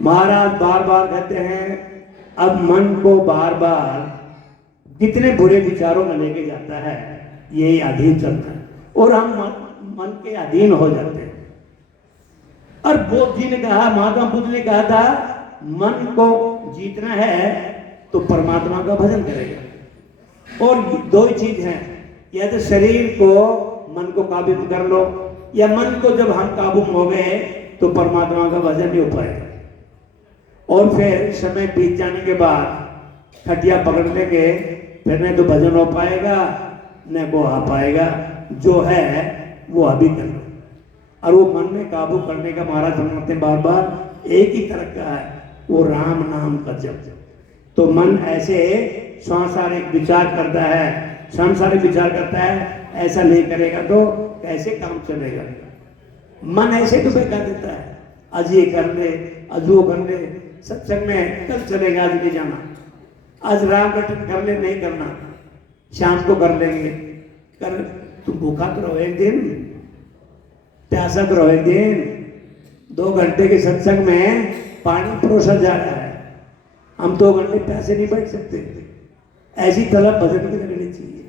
महाराज बार बार कहते हैं, अब मन को बार बार कितने बुरे विचारों में लेके जाता है, यही अधीन चलता है, और हम मन के अधीन हो जाते हैं। और बुद्ध जी ने कहा, महात्मा बुद्ध ने कहा था, मन को जीतना है तो परमात्मा का भजन करेगा। और 2 ही चीज है, या तो शरीर को मन को काबू में कर लो, या मन को जब हम काबू में हो गए तो परमात्मा का भजन नहीं हो पाएगा। और फिर समय बीत जाने के बाद खटिया पकड़ लेंगे, फिर न तो भजन हो पाएगा न वो आ पाएगा। जो है वो अभी करना, और वो मन में काबू करने का महाराज समझते बार बार एक ही तरह का है, वो राम नाम का जप। तो मन ऐसे सांसारिक विचार करता है, सांसारिक विचार करता है, ऐसा नहीं करेगा तो कैसे काम चलेगा? मन ऐसे तो बहका देता है, आज ये कर ले, आज वो कर ले, सत्संग में कल चलेगा, आज नहीं जाना, आज राम रटन कर ले, नहीं करना, शाम को कर लेंगे। कर तुम भूखा तो रहो एक दिन, प्यासा तो रहो एक दिन। 2 घंटे के सत्संग में पानी परोसा जा रहा है, हम 2 घंटे प्यासे नहीं बैठ सकते। ऐसी तलब भजन की लगनी चाहिए।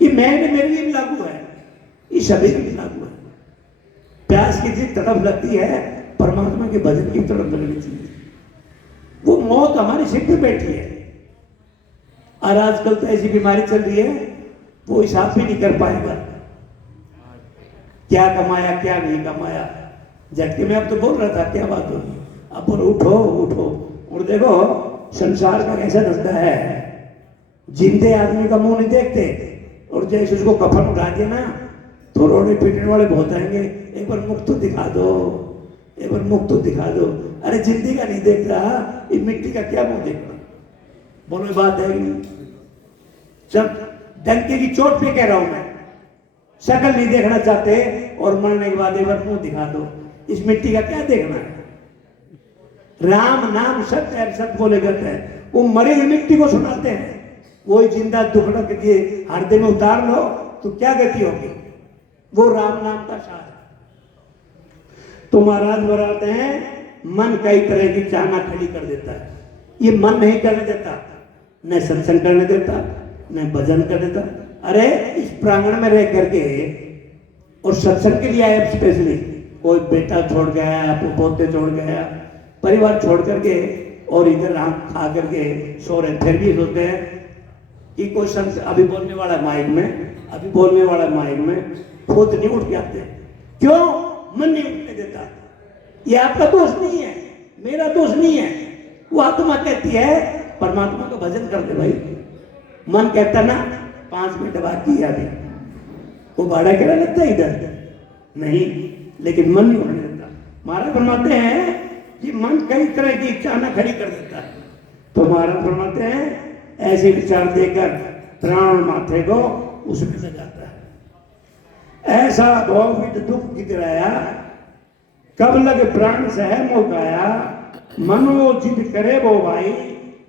ये मैंने मेरे लिए भी लागू है, ये सभी के लिए लागू है। प्यास की जिस तरफ लगती है, परमात्मा के भजन की तरफ लगनी चाहिए। वो मौत हमारे सिर पे बैठी है, और आजकल तो ऐसी बीमारी चल रही है, वो हिसाब भी नहीं कर पाएगा क्या कमाया क्या नहीं कमाया। झटके में अब तो बोल रहा था, क्या बात होगी, अब बोलो उठो उठो। और देखो संसार का कैसा धंधा है, जिंदे आदमी का मुंह नहीं देखते, और जैसे उसको कफन उठा दिया ना तो रोने पीटने वाले बहुत आएंगे, एक बार मुख तो दिखा दो, एक बार मुख तो दिखा दो। अरे जिंदगी का नहीं देख रहा, ये मिट्टी का क्या मुंह देखना। बोलो ये बात है कि नहीं? सब डंके की चोट पे कह रहा हूं मैं, शक्ल नहीं देखना चाहते और मरने के बाद एक बार मुंह दिखा दो, इस मिट्टी का क्या देखना है। राम नाम सत्य है, सत्य बोले करते हैं, वो मरी हुई मिट्टी को सुनाते हैं, वही जिंदा दुखड़ा के दिए हृदय में उतार लो तो क्या गति होगी। वो राम नाम का सार है। तो महाराज बताते हैं मन कई तरह की चाहना खड़ी कर देता है। ये मन नहीं करने देता, न सत्संग करने देता, न भजन करने देता। अरे इस प्रांगण में रह करके और सत्संग के लिए आए स्पेशली, कोई बेटा छोड़ गया, आपको पोते छोड़ गया, परिवार छोड़ करके और इधर हम खा करके सो रहे, फिर भी सोचते हैं कि कोई संत अभी बोलने वाला माइक में, अभी बोलने वाला माइक में, खुद नहीं उठ के आते। क्यों? मन नहीं उठने देता। ये आपका दोष नहीं है, मेरा दोष नहीं है। वो आत्मा कहती है परमात्मा का भजन कर दे भाई। मन कहता ना 5 मिनट बाकी है अभी, वो भाड़ा करा लगता है इधर नहीं, लेकिन मन नहीं उठने देता। महाराज फरमाते हैं कि मन कई तरह की इच्छा खड़ी कर देता है। तो महाराज फरमाते हैं ऐसे विचार देकर प्राण माथे को उसमें लगाता है। ऐसा भौवित दुख गिराया, कब लग प्राण सह मोकाया, मन वो जिद करे वो भाई,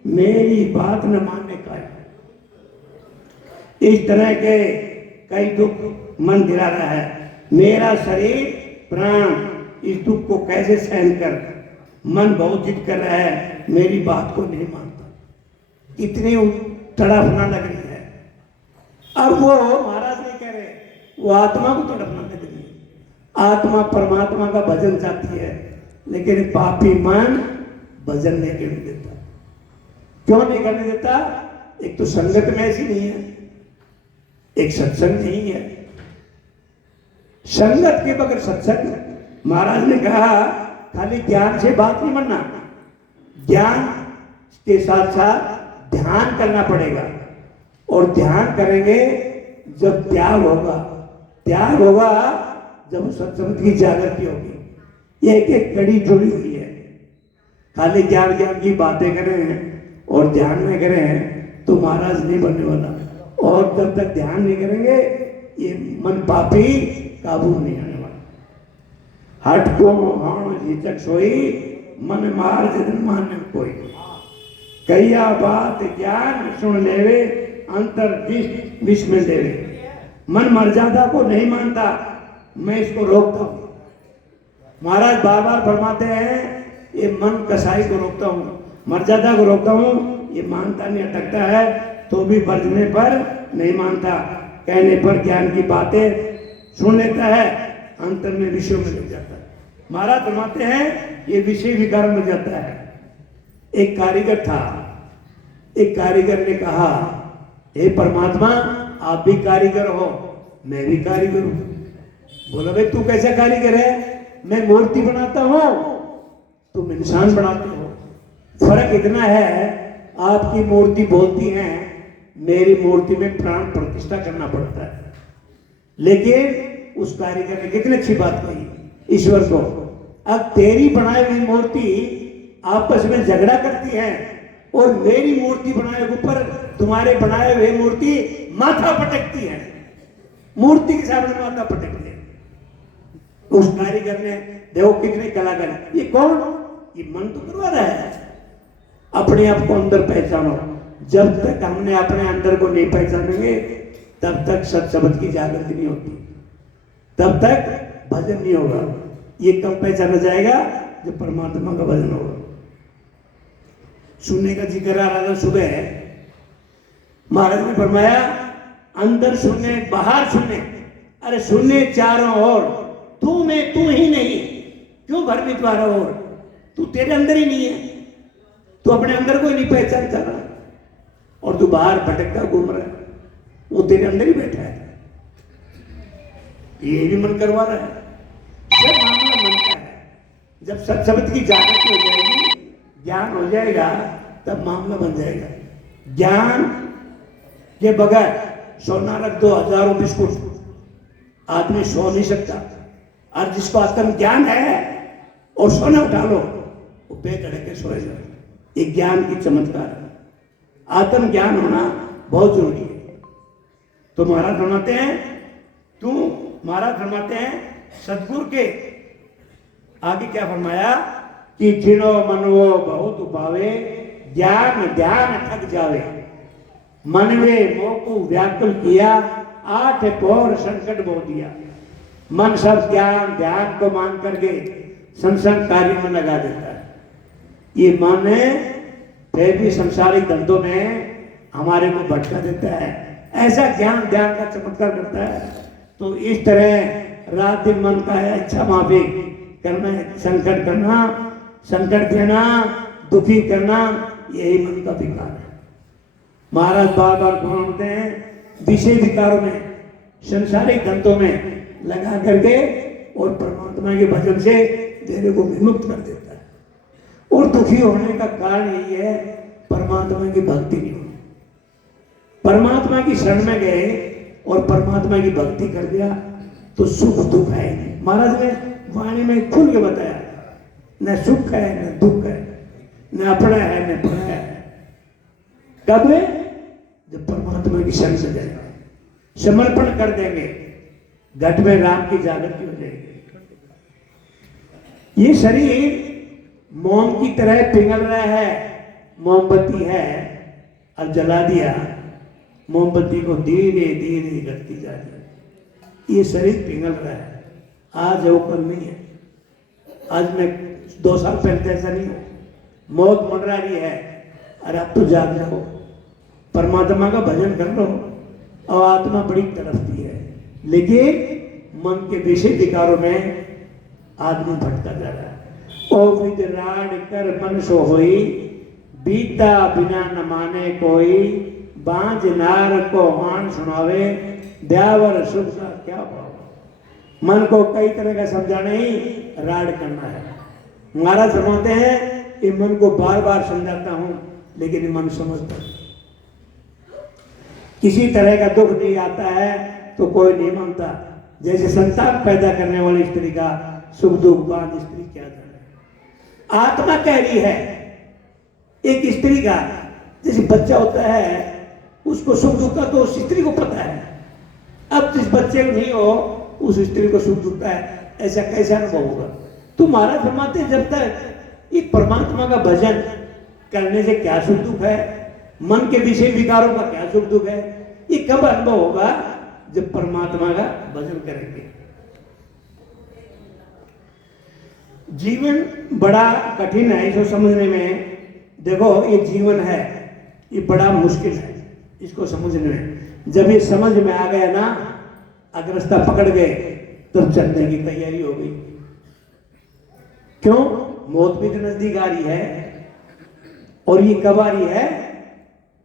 मेरी बात न मानने का। इस तरह के कई दुख मन गिरा रहा है। मेरा शरीर प्राण इस दुख को कैसे सहन कर, मन बहुत जिद कर रहा है, मेरी बात को नहीं मानता, इतनी तड़फना लग रही है। अब वो महाराज नहीं कह रहे, वो आत्मा को तड़फना लग रही है। आत्मा परमात्मा का भजन चाहती है, लेकिन पापी मन भजन नहीं करने देता। क्यों नहीं करने देता? एक तो संगत में ऐसी नहीं है, एक सत्संग नहीं है। संगत के बगैर सत्संग, महाराज ने कहा खाली ज्ञान से बात नहीं बनना, ज्ञान के साथ साथ ध्यान करना पड़ेगा। और ध्यान करेंगे जब त्याग होगा, त्याग होगा जब सत्संग की जागृति होगी। ये एक कड़ी जुड़ी हुई है। खाली ज्ञान ज्ञान की बातें करें और ध्यान में करें तो महाराज नहीं बनने वाला। और जब तक ध्यान नहीं करेंगे ये मन पापी काबू नहीं आने वाला। हट को हाण झिझक सोई, मन मार जिन मान कोई, कहिया बात ज्ञान सुन लेवे, अंतर विष में देवे। मन मर्यादा को नहीं मानता, मैं इसको रोकता हूं। महाराज बार बार फरमाते हैं ये मन कसाई को रोकता हूं, मर्यादा को रोकता हूं, ये मानता नहीं, अटकता है तो भी बरतने पर नहीं मानता, कहने पर ज्ञान की बातें सुन लेता है, अंतर में विषयों में लग जाता है। महाराज फरमाते हैं ये विषय विकार में जाता है। एक कारीगर था, एक कारीगर ने कहा हे परमात्मा आप भी कारीगर हो, मैं भी कारीगर हूं। बोला भाई तू कैसा कारीगर है? मैं मूर्ति बनाता हूं, तुम इंसान बनाते हो। फर्क इतना है आपकी मूर्ति बोलती है, मेरी मूर्ति में प्राण प्रतिष्ठा करना पड़ता है। लेकिन उस कारीगर ने कितनी अच्छी बात कही ईश्वर को, अब तेरी बनाई हुई मूर्ति आपस में झगड़ा करती है और मेरी मूर्ति बनाए ऊपर तुम्हारे बनाए हुए मूर्ति माथा पटकती है, मूर्ति के सामने माथा पटकती है। उस कारीगर ने देखो कितने कलाकार, ये कौन, ये मन तो करवा रहा है। अपने आप को अंदर पहचानो। जब तक हमने अपने अंदर को नहीं पहचानेंगे तब तक सत शब्द की जागृति नहीं होती, तब तक भजन नहीं होगा। ये कब पहचाना जाएगा, जब परमात्मा का भजन होगा। सुनने का जिक्र आ रहा था सुबह, महाराज ने फरमाया अंदर सुनने बाहर सुनने, अरे सुनने चारों ओर, तू में तू ही नहीं, क्यों भ्रमित रहा और, तू तेरे अंदर ही नहीं है, तू अपने अंदर को ही नहीं पहचानता रहा, और तू बाहर भटकता घूम रहा है, वो तेरे अंदर ही बैठा है। ये भी मन करवा रहा है। सब मामला मन का है। जब सत शब्द की जागृति हो जाएगी, ज्ञान हो जाएगा, तब मामला बन जाएगा। ज्ञान के बगैर सोना रख दो, हजारों बिस्कुट, आदमी सो नहीं सकता। और जिसको आत्म ज्ञान है और सोना उठा लो, वो बेधड़के सोएगा। ये ज्ञान की चमत्कार है। आत्म ज्ञान होना बहुत जरूरी है। तो महाराज फरमाते हैं सदगुरु के आगे क्या फरमाया कि जिनो मनवो बहुत उपावे, ज्ञान ध्यान थक जावे, मनवे मोकू व्याकुल किया, आठ पौर संकट बो दिया। मन सब ज्ञान ध्यान को मान करके संसार कार्य में लगा देता है। ये मन फिर भी संसारिक धंधों में हमारे को भटका देता है। ऐसा ज्ञान ध्यान का चमत्कार करता है। तो इस तरह रात दिन मन का है इच्छा माफिक करना, संकट करना, संकट देना, दुखी करना, यही मन का विकार है। महाराज बार बार बोलते हैं विषय विकारों में, संसारिक धंधों में लगा करके और परमात्मा के भजन से तेरे को विमुक्त कर देता है। और दुखी होने का कारण यही है, परमात्मा की भक्ति नहीं होनी। परमात्मा की शरण में गए और परमात्मा की भक्ति कर दिया तो सुख दुख है नहीं। महाराज ने वाणी में खुल के बताया, न सुख है न दुख है, न अपना है न परा है। कब है? जब परमात्मा की शरण से जाएगा, समर्पण कर देंगे, घट में राम की जागृति हो जाएगी। ये शरीर मोम की तरह पिघल रहा है, मोमबत्ती है और जला दिया, मोमबत्ती को धीरे धीरे घटती जा रही है। ये शरीर पिघल रहा है, आज है वो कल नहीं है। आज मैं 2 साल पहले ऐसा नहीं हो, मौत मंडरा रही है, अरे अब तो जाग जाओ, परमात्मा का भजन कर लो। और आत्मा बड़ी तड़पती है, लेकिन मन के विषय विकारों में आदमी भटका जा रहा है। ओ विदराड कर मन सो होई, बीता बिना न माने कोई, बांझ नार को मान सुनावे, ब्यावर सुख का क्या भाव। मन को कई तरह का समझाना ही राड करना है। महाराज फरमाते हैं कि मन को बार बार समझाता हूं, लेकिन ये मन समझता नहीं। किसी तरह का दुख नहीं आता है तो कोई नहीं मानता। जैसे संतान पैदा करने वाली स्त्री का सुख दुख बांध स्त्री क्या जाने। आत्मा कह रही है एक स्त्री का, जैसे बच्चा होता है उसको सुख दुख का तो उस स्त्री को पता है। अब जिस बच्चे को नहीं हो उस स्त्री को सुख दुख है, ऐसा कैसा अनुभव होगा। तो महाराज फरमाते हैं जब तक एक परमात्मा का भजन करने से क्या सुख दुख है, मन के विषय विकारों का क्या सुख दुख है, ये कब अनुभव होगा, जब परमात्मा का भजन करेंगे। जीवन बड़ा कठिन है इसको समझने में। देखो ये जीवन है, ये बड़ा मुश्किल है इसको समझने में। जब ये समझ में आ गया ना, अगर रास्ता पकड़ गए तब चलने की तैयारी हो गई। क्यों? मौत भी तो नजदीक आ रही है। और ये कब आ रही है?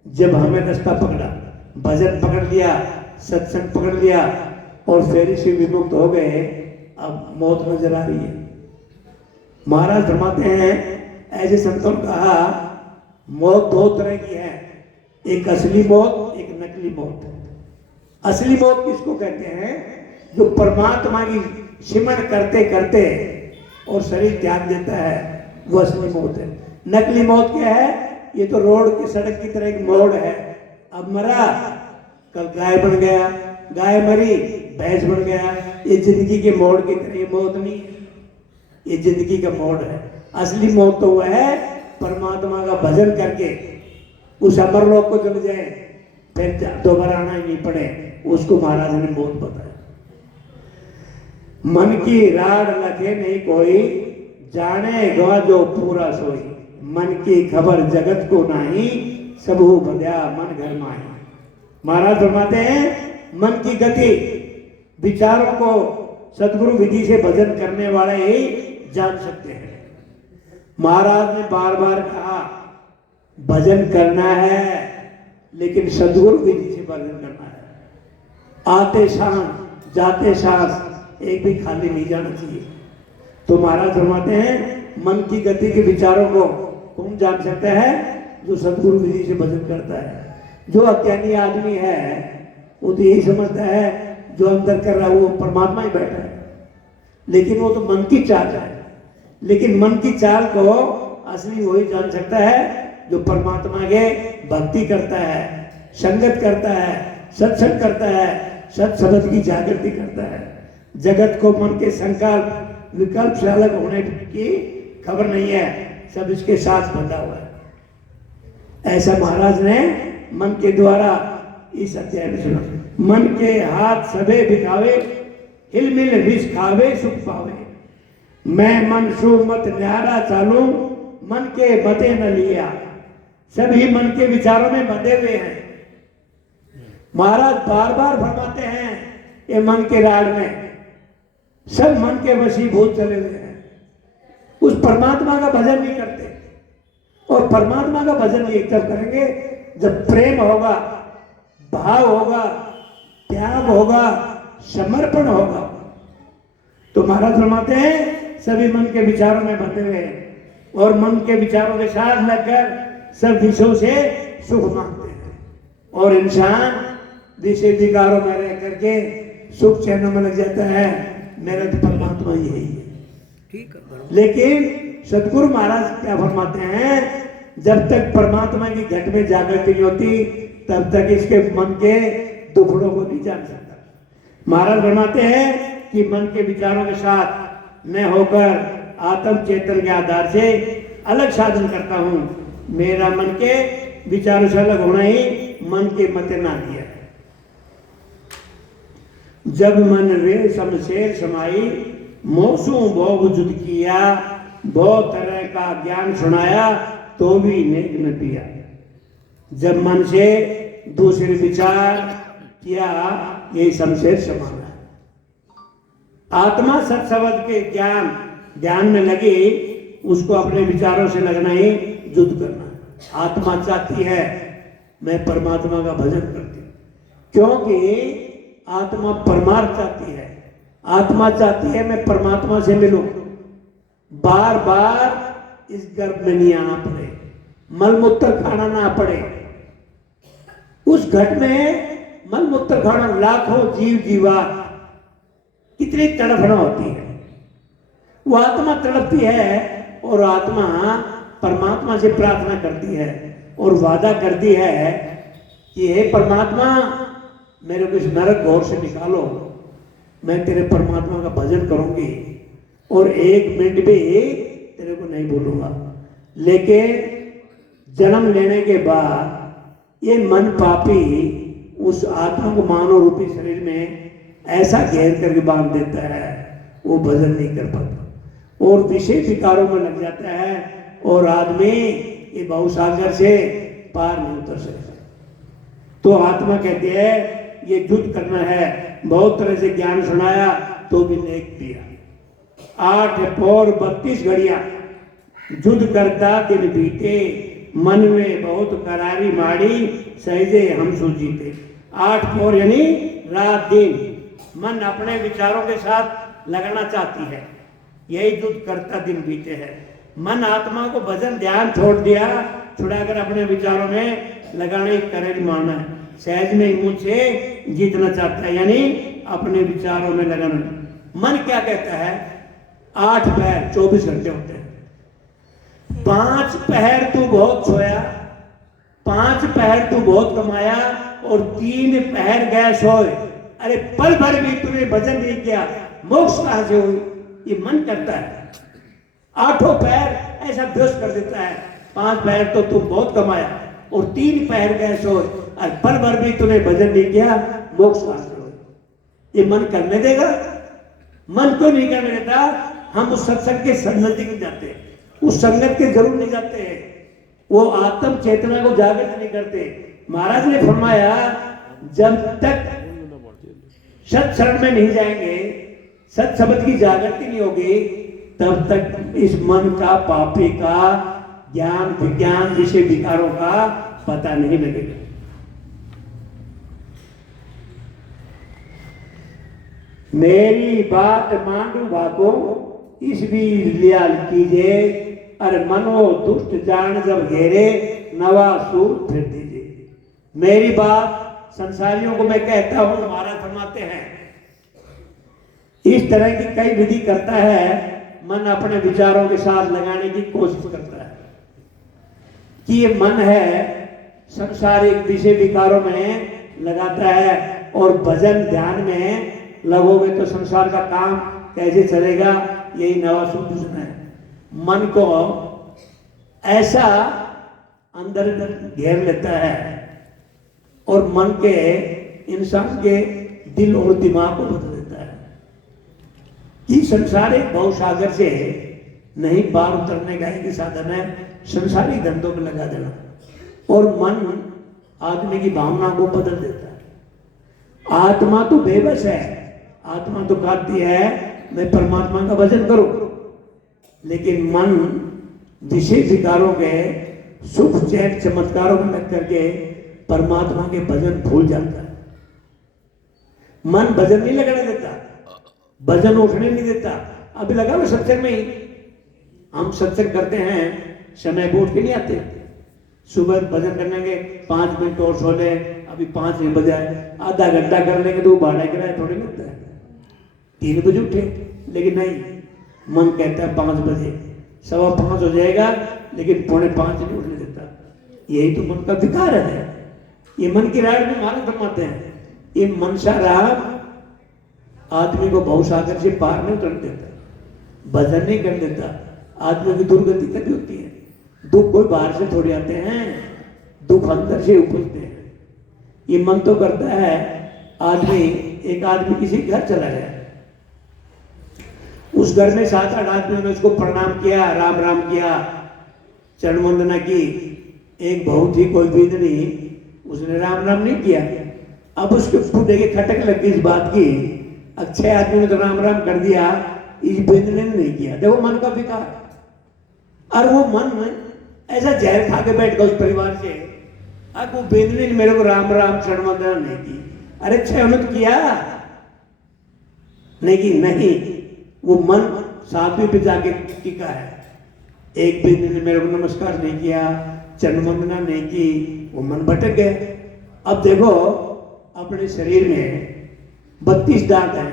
जब हमें रास्ता पकड़ा, भजन पकड़ लिया, सत्संग पकड़ लिया और फेरी से विमुक्त हो गए, अब मौत नजर आ रही है। महाराज फरमाते हैं ऐसे संतों ने कहा मौत 2 तरह की है, एक असली मौत, एक नकली मौत। असली मौत किसको कहते हैं? जो परमात्मा की सिमरण करते करते और शरीर त्याग देता है, वो असली मौत है। नकली मौत क्या है? ये तो रोड की सड़क की तरह एक मोड़ है। अब मरा, कल गाय बन गया, गाय मरी भैंस बन गया, ये जिंदगी के मोड़ की तरह, ये मौत नहीं है, ये जिंदगी का मोड़ है। असली मौत तो वह है परमात्मा का भजन करके उस अमरलोक को चले जाए, फिर दोबारा आना ही नहीं पड़े, उसको महाराज ने मौत बताया। मन की राड लखे नहीं कोई, जाने गवा जो पूरा सोई। मन की खबर जगत को नाही, सबहु बंध्या मन घर माही। महाराज फरमाते हैं मन की गति, विचारों को सदगुरु विधि से भजन करने वाले ही जान सकते हैं। महाराज ने बार बार कहा भजन करना है, लेकिन सदगुरु विधि से भजन करना है। आते सांस जाते सांस एक भी खाली नहीं जाना चाहिए। तो महाराज फरमाते हैं मन की गति के विचारों को कौन जान सकता है? जो सदगुरु विधि से भजन करता है। जो अज्ञानी आदमी है वो तो यही समझता है जो अंदर कर रहा है वो परमात्मा ही बैठा है, लेकिन वो तो मन की चाल है। लेकिन मन की चाल को असली वही जान सकता है जो परमात्मा के भक्ति करता है, संगत करता है, सत्संग करता है, सत शब्द की जागृति करता है। जगत को मन के संकल्प विकल्प से अलग होने की खबर नहीं है, सब इसके साथ बंधा हुआ है। ऐसा महाराज ने मन के द्वारा इस अध्याय में सुना। मन के हाथ सबे बिखावे, हिलमिल विष खावे सुख पावे। मैं मन सु मत न्यारा चालू, मन के बते न लिया। सभी मन के विचारों में बंधे हुए हैं। महाराज बार बार फरमाते हैं ये मन के राड में सब मन के वशीभूत चले हुए हैं, उस परमात्मा का भजन नहीं करते। और परमात्मा का भजन एक तब करेंगे जब प्रेम होगा, भाव होगा, त्याग होगा, समर्पण होगा। तो महाराज फरमाते हैं सभी मन के विचारों में बंधे हुए हैं और मन के विचारों के साथ लगकर सब विषयों से सुख मांगते हैं। और इंसान विषय विकारों में रह करके सुख चैनों में लग जाता है, मेरा तो परमात्मा यही है। ठीक है। लेकिन सदगुरु महाराज क्या फरमाते हैं, जब तक परमात्मा की घट में जागृति नहीं होती तब तक इसके मन के दुखड़ों को नहीं जान सकता। महाराज फरमाते हैं कि मन के विचारों के साथ मैं होकर आत्म चेतन के आधार से अलग साधन करता हूं। मेरा मन के विचारों से अलग होना ही मन के मते ना दिया। जब मन रे शमशेर समाई, मौसू बहु जुद किया। बहुत तरह का ज्ञान सुनाया तो भी नेक न पिया। जब मन से दूसरे विचार किया ये शमशेर समाना है। आत्मा सत्सवद के ध्यान में लगी, उसको अपने विचारों से लगना ही युद्ध करना है। आत्मा चाहती है मैं परमात्मा का भजन करती हूँ, क्योंकि आत्मा परमार्थ चाहती है। आत्मा चाहती है मैं परमात्मा से मिलूं, बार बार इस गर्भ में नहीं आना पड़े, मलमूत्र खाना ना पड़े। उस घट में मलमूत्र खाना लाखों जीव जीवा कितनी तड़फना होती है। वो आत्मा तड़पती है और आत्मा परमात्मा से प्रार्थना करती है और वादा करती है कि हे परमात्मा मेरे को इस नरक घोर से निकालो, मैं तेरे परमात्मा का भजन करूंगी और एक मिनट भी तेरे को नहीं बोलूंगा। लेकिन जन्म लेने के बाद ये मन पापी उस आत्मा को मानव रूपी शरीर में ऐसा घेर करके बांध देता है, वो भजन नहीं कर पाता और विषय विकारों में लग जाता है और आदमी ये भवसागर से पार नहीं उतर सकता। तो आत्मा कहती है ये युद्ध करना है। बहुत तरह से ज्ञान सुनाया तो भी नेक पिया। 8 पौर 32 घड़िया युद्ध करता दिन बीते, मन में बहुत करारी माड़ी सहजे हम सूजीते। 8 पौर यानी रात दिन मन अपने विचारों के साथ लगना चाहती है, यही युद्ध करता दिन बीते है। मन आत्मा को भजन ध्यान छोड़ दिया, छुड़ाकर अपने विचारों में लगाने की करेरी मारना है। सहज में ही मुझसे जीतना चाहता है, यानी अपने विचारों में लगाना। मन क्या कहता है 8 पहर 24 घंटे होते हैं। 5 पहर तू बहुत सोया, 5 पहर तू बहुत कमाया और 3 पहर गया सोए, अरे पल भर भी तूने भजन नहीं किया, मोक्ष कहां से हुई? ये मन करता है। 8 पैर ऐसा बेहोश कर देता है, 5 पैर तो तू बहुत कमाया और 3 पैर गए सोच, और पल भर भी तूने भजन नहीं किया, मोक्ष कहां से हुई? ये मन करने देगा? मन क्यों नहीं करने देता? हम उस सत्संग के नजदीक नहीं जाते, उस संगत के जरूर नहीं जाते हैं, वो आत्म चेतना को जागृत नहीं करते। महाराज ने फरमाया जब तक सत शरण में नहीं जाएंगे, सत शब्द की जागृति नहीं होगी, तब तक इस मन का, पापी का ज्ञान, विज्ञान, विषय विकारों का पता नहीं लगेगा। मेरी बात मांडू भागो, इस भी लियाल कीजिए, अरे मनो दुष्ट जान जब घेरे, नवा सूर फिर दीजिए। मेरी बात संसारियों को मैं कहता हूं, महाराज फरमाते हैं, इस तरह की कई विधि करता है, मन अपने विचारों के साथ लगाने की कोशिश करता है कि ये मन है संसारिक विषय विकारों में लगाता है, और भजन ध्यान में लगोगे तो संसार का काम कैसे चलेगा, यही नवा सूत्र है। मन को ऐसा अंदर घेर लेता है और मन के, इंसान के दिल और दिमाग को बदल देता है कि संसारिक भवसागर से नहीं पार उतरने का एक साधन है संसारी धंधों में लगा देना, और मन आदमी की भावना को बदल देता है। आत्मा तो बेबस है, आत्मा तो कहती है मैं परमात्मा का भजन करूं, लेकिन मन विषय विकारों के सुख चैन चमत्कारों में लग करके परमात्मा के भजन भूल जाता है। मन भजन नहीं लगने देता, भजन उठने नहीं देता। अभी लगा लो सत्संग में ही, हम सत्संग करते हैं, समय पे उठ के नहीं आते, सुबह भजन करने के 5 मिनट और सो ले, अभी 5 नहीं बजा है, आधा घंटा कर लेंगे तो भाड़ा किराया थोड़ी लगता है, 3 बजे उठे, लेकिन नहीं, मन कहता है 5 बजे, 5:15 हो जाएगा, लेकिन 4:45 नहीं उठने देता। यही तो मन का विकार है। ये मन की राय में महाराज फरमाते हैं, ये मनसा राम आदमी को भवसागर से पार नहीं कर देता, भजन नहीं कर देता, आदमी की दुर्गति कभी होती है। दुख कोई बाहर से थोड़ी आते हैं, दुख अंदर से उपजते हैं। ये मन तो करता है, आदमी, एक आदमी किसी घर चला गया, उस घर में 7-8 आदमियों ने उसको प्रणाम किया, राम राम किया, चरण वंदना की। एक बहू थी कोई बीदनी, उसने राम राम नहीं किया। अब उसके फूटे के खटक लग गई इस बात की, अब 6 आदमी ने तो राम राम कर दिया, इस बेदने ने नहीं किया। देखो मन का विकार। और वो मन ऐसा जहर खा के बैठ गया उस परिवार से, अब वो बेदने ने मेरे को राम राम चरण वंदना नहीं की। अरे 6 ने तो किया नहीं की, नहीं, वो मन 7वें पे जाके टिका है। एक बेदने ने मेरे को नमस्कार नहीं किया, चरण वंदना नहीं की, वो मन भटक गए। अब देखो अपने शरीर में 32 दांत हैं,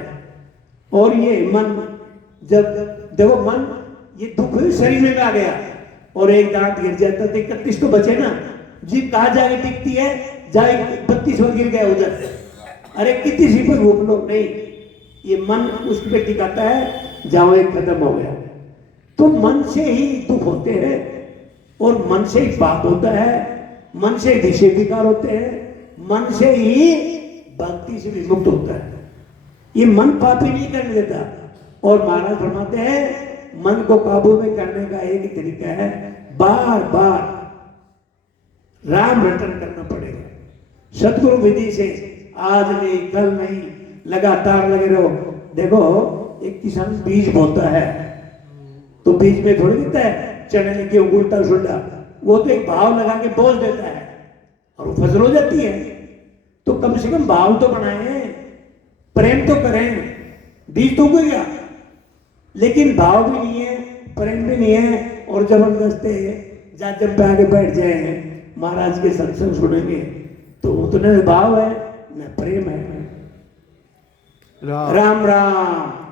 और ये मन जब देखो मन ये दुख शरीर में आ गया और एक दांत गिर जाता तो 31 तो बचे ना। जीभ कहाँ जाके टिकती है, जाए 32 गिर गया उधर, अरे कितनी सी पर घूम लो, नहीं, ये मन उस पे टिकाता है जहां एक खत्म हो गया। तो मन से ही दुख होते हैं, और मन से ही पाप होता है, मन से विषय विकार होते हैं, मन से ही भक्ति से विमुक्त होता है। ये मन पापी नहीं करने देता। और महाराज फरमाते हैं मन को काबू में करने का एक ही तरीका है, बार बार राम रटन करना पड़ेगा सतगुरु विधि से। आज नहीं, कल नहीं, लगातार लगे रहो। देखो एक किसान बीज बोता है तो बीज में थोड़ी देता है चने के उल्टा सुल्टा, वो तो एक भाव लगा के बोल देता है और वो फसल हो जाती है। तो कम से कम भाव तो बनाए, प्रेम तो करें, बीज तो उग गया, लेकिन भाव भी नहीं है, प्रेम भी नहीं है, और जबरदस्ती जब पे आगे बैठ जाए महाराज के सत्संग सुनेंगे तो उतने भाव है न प्रेम है। राम राम।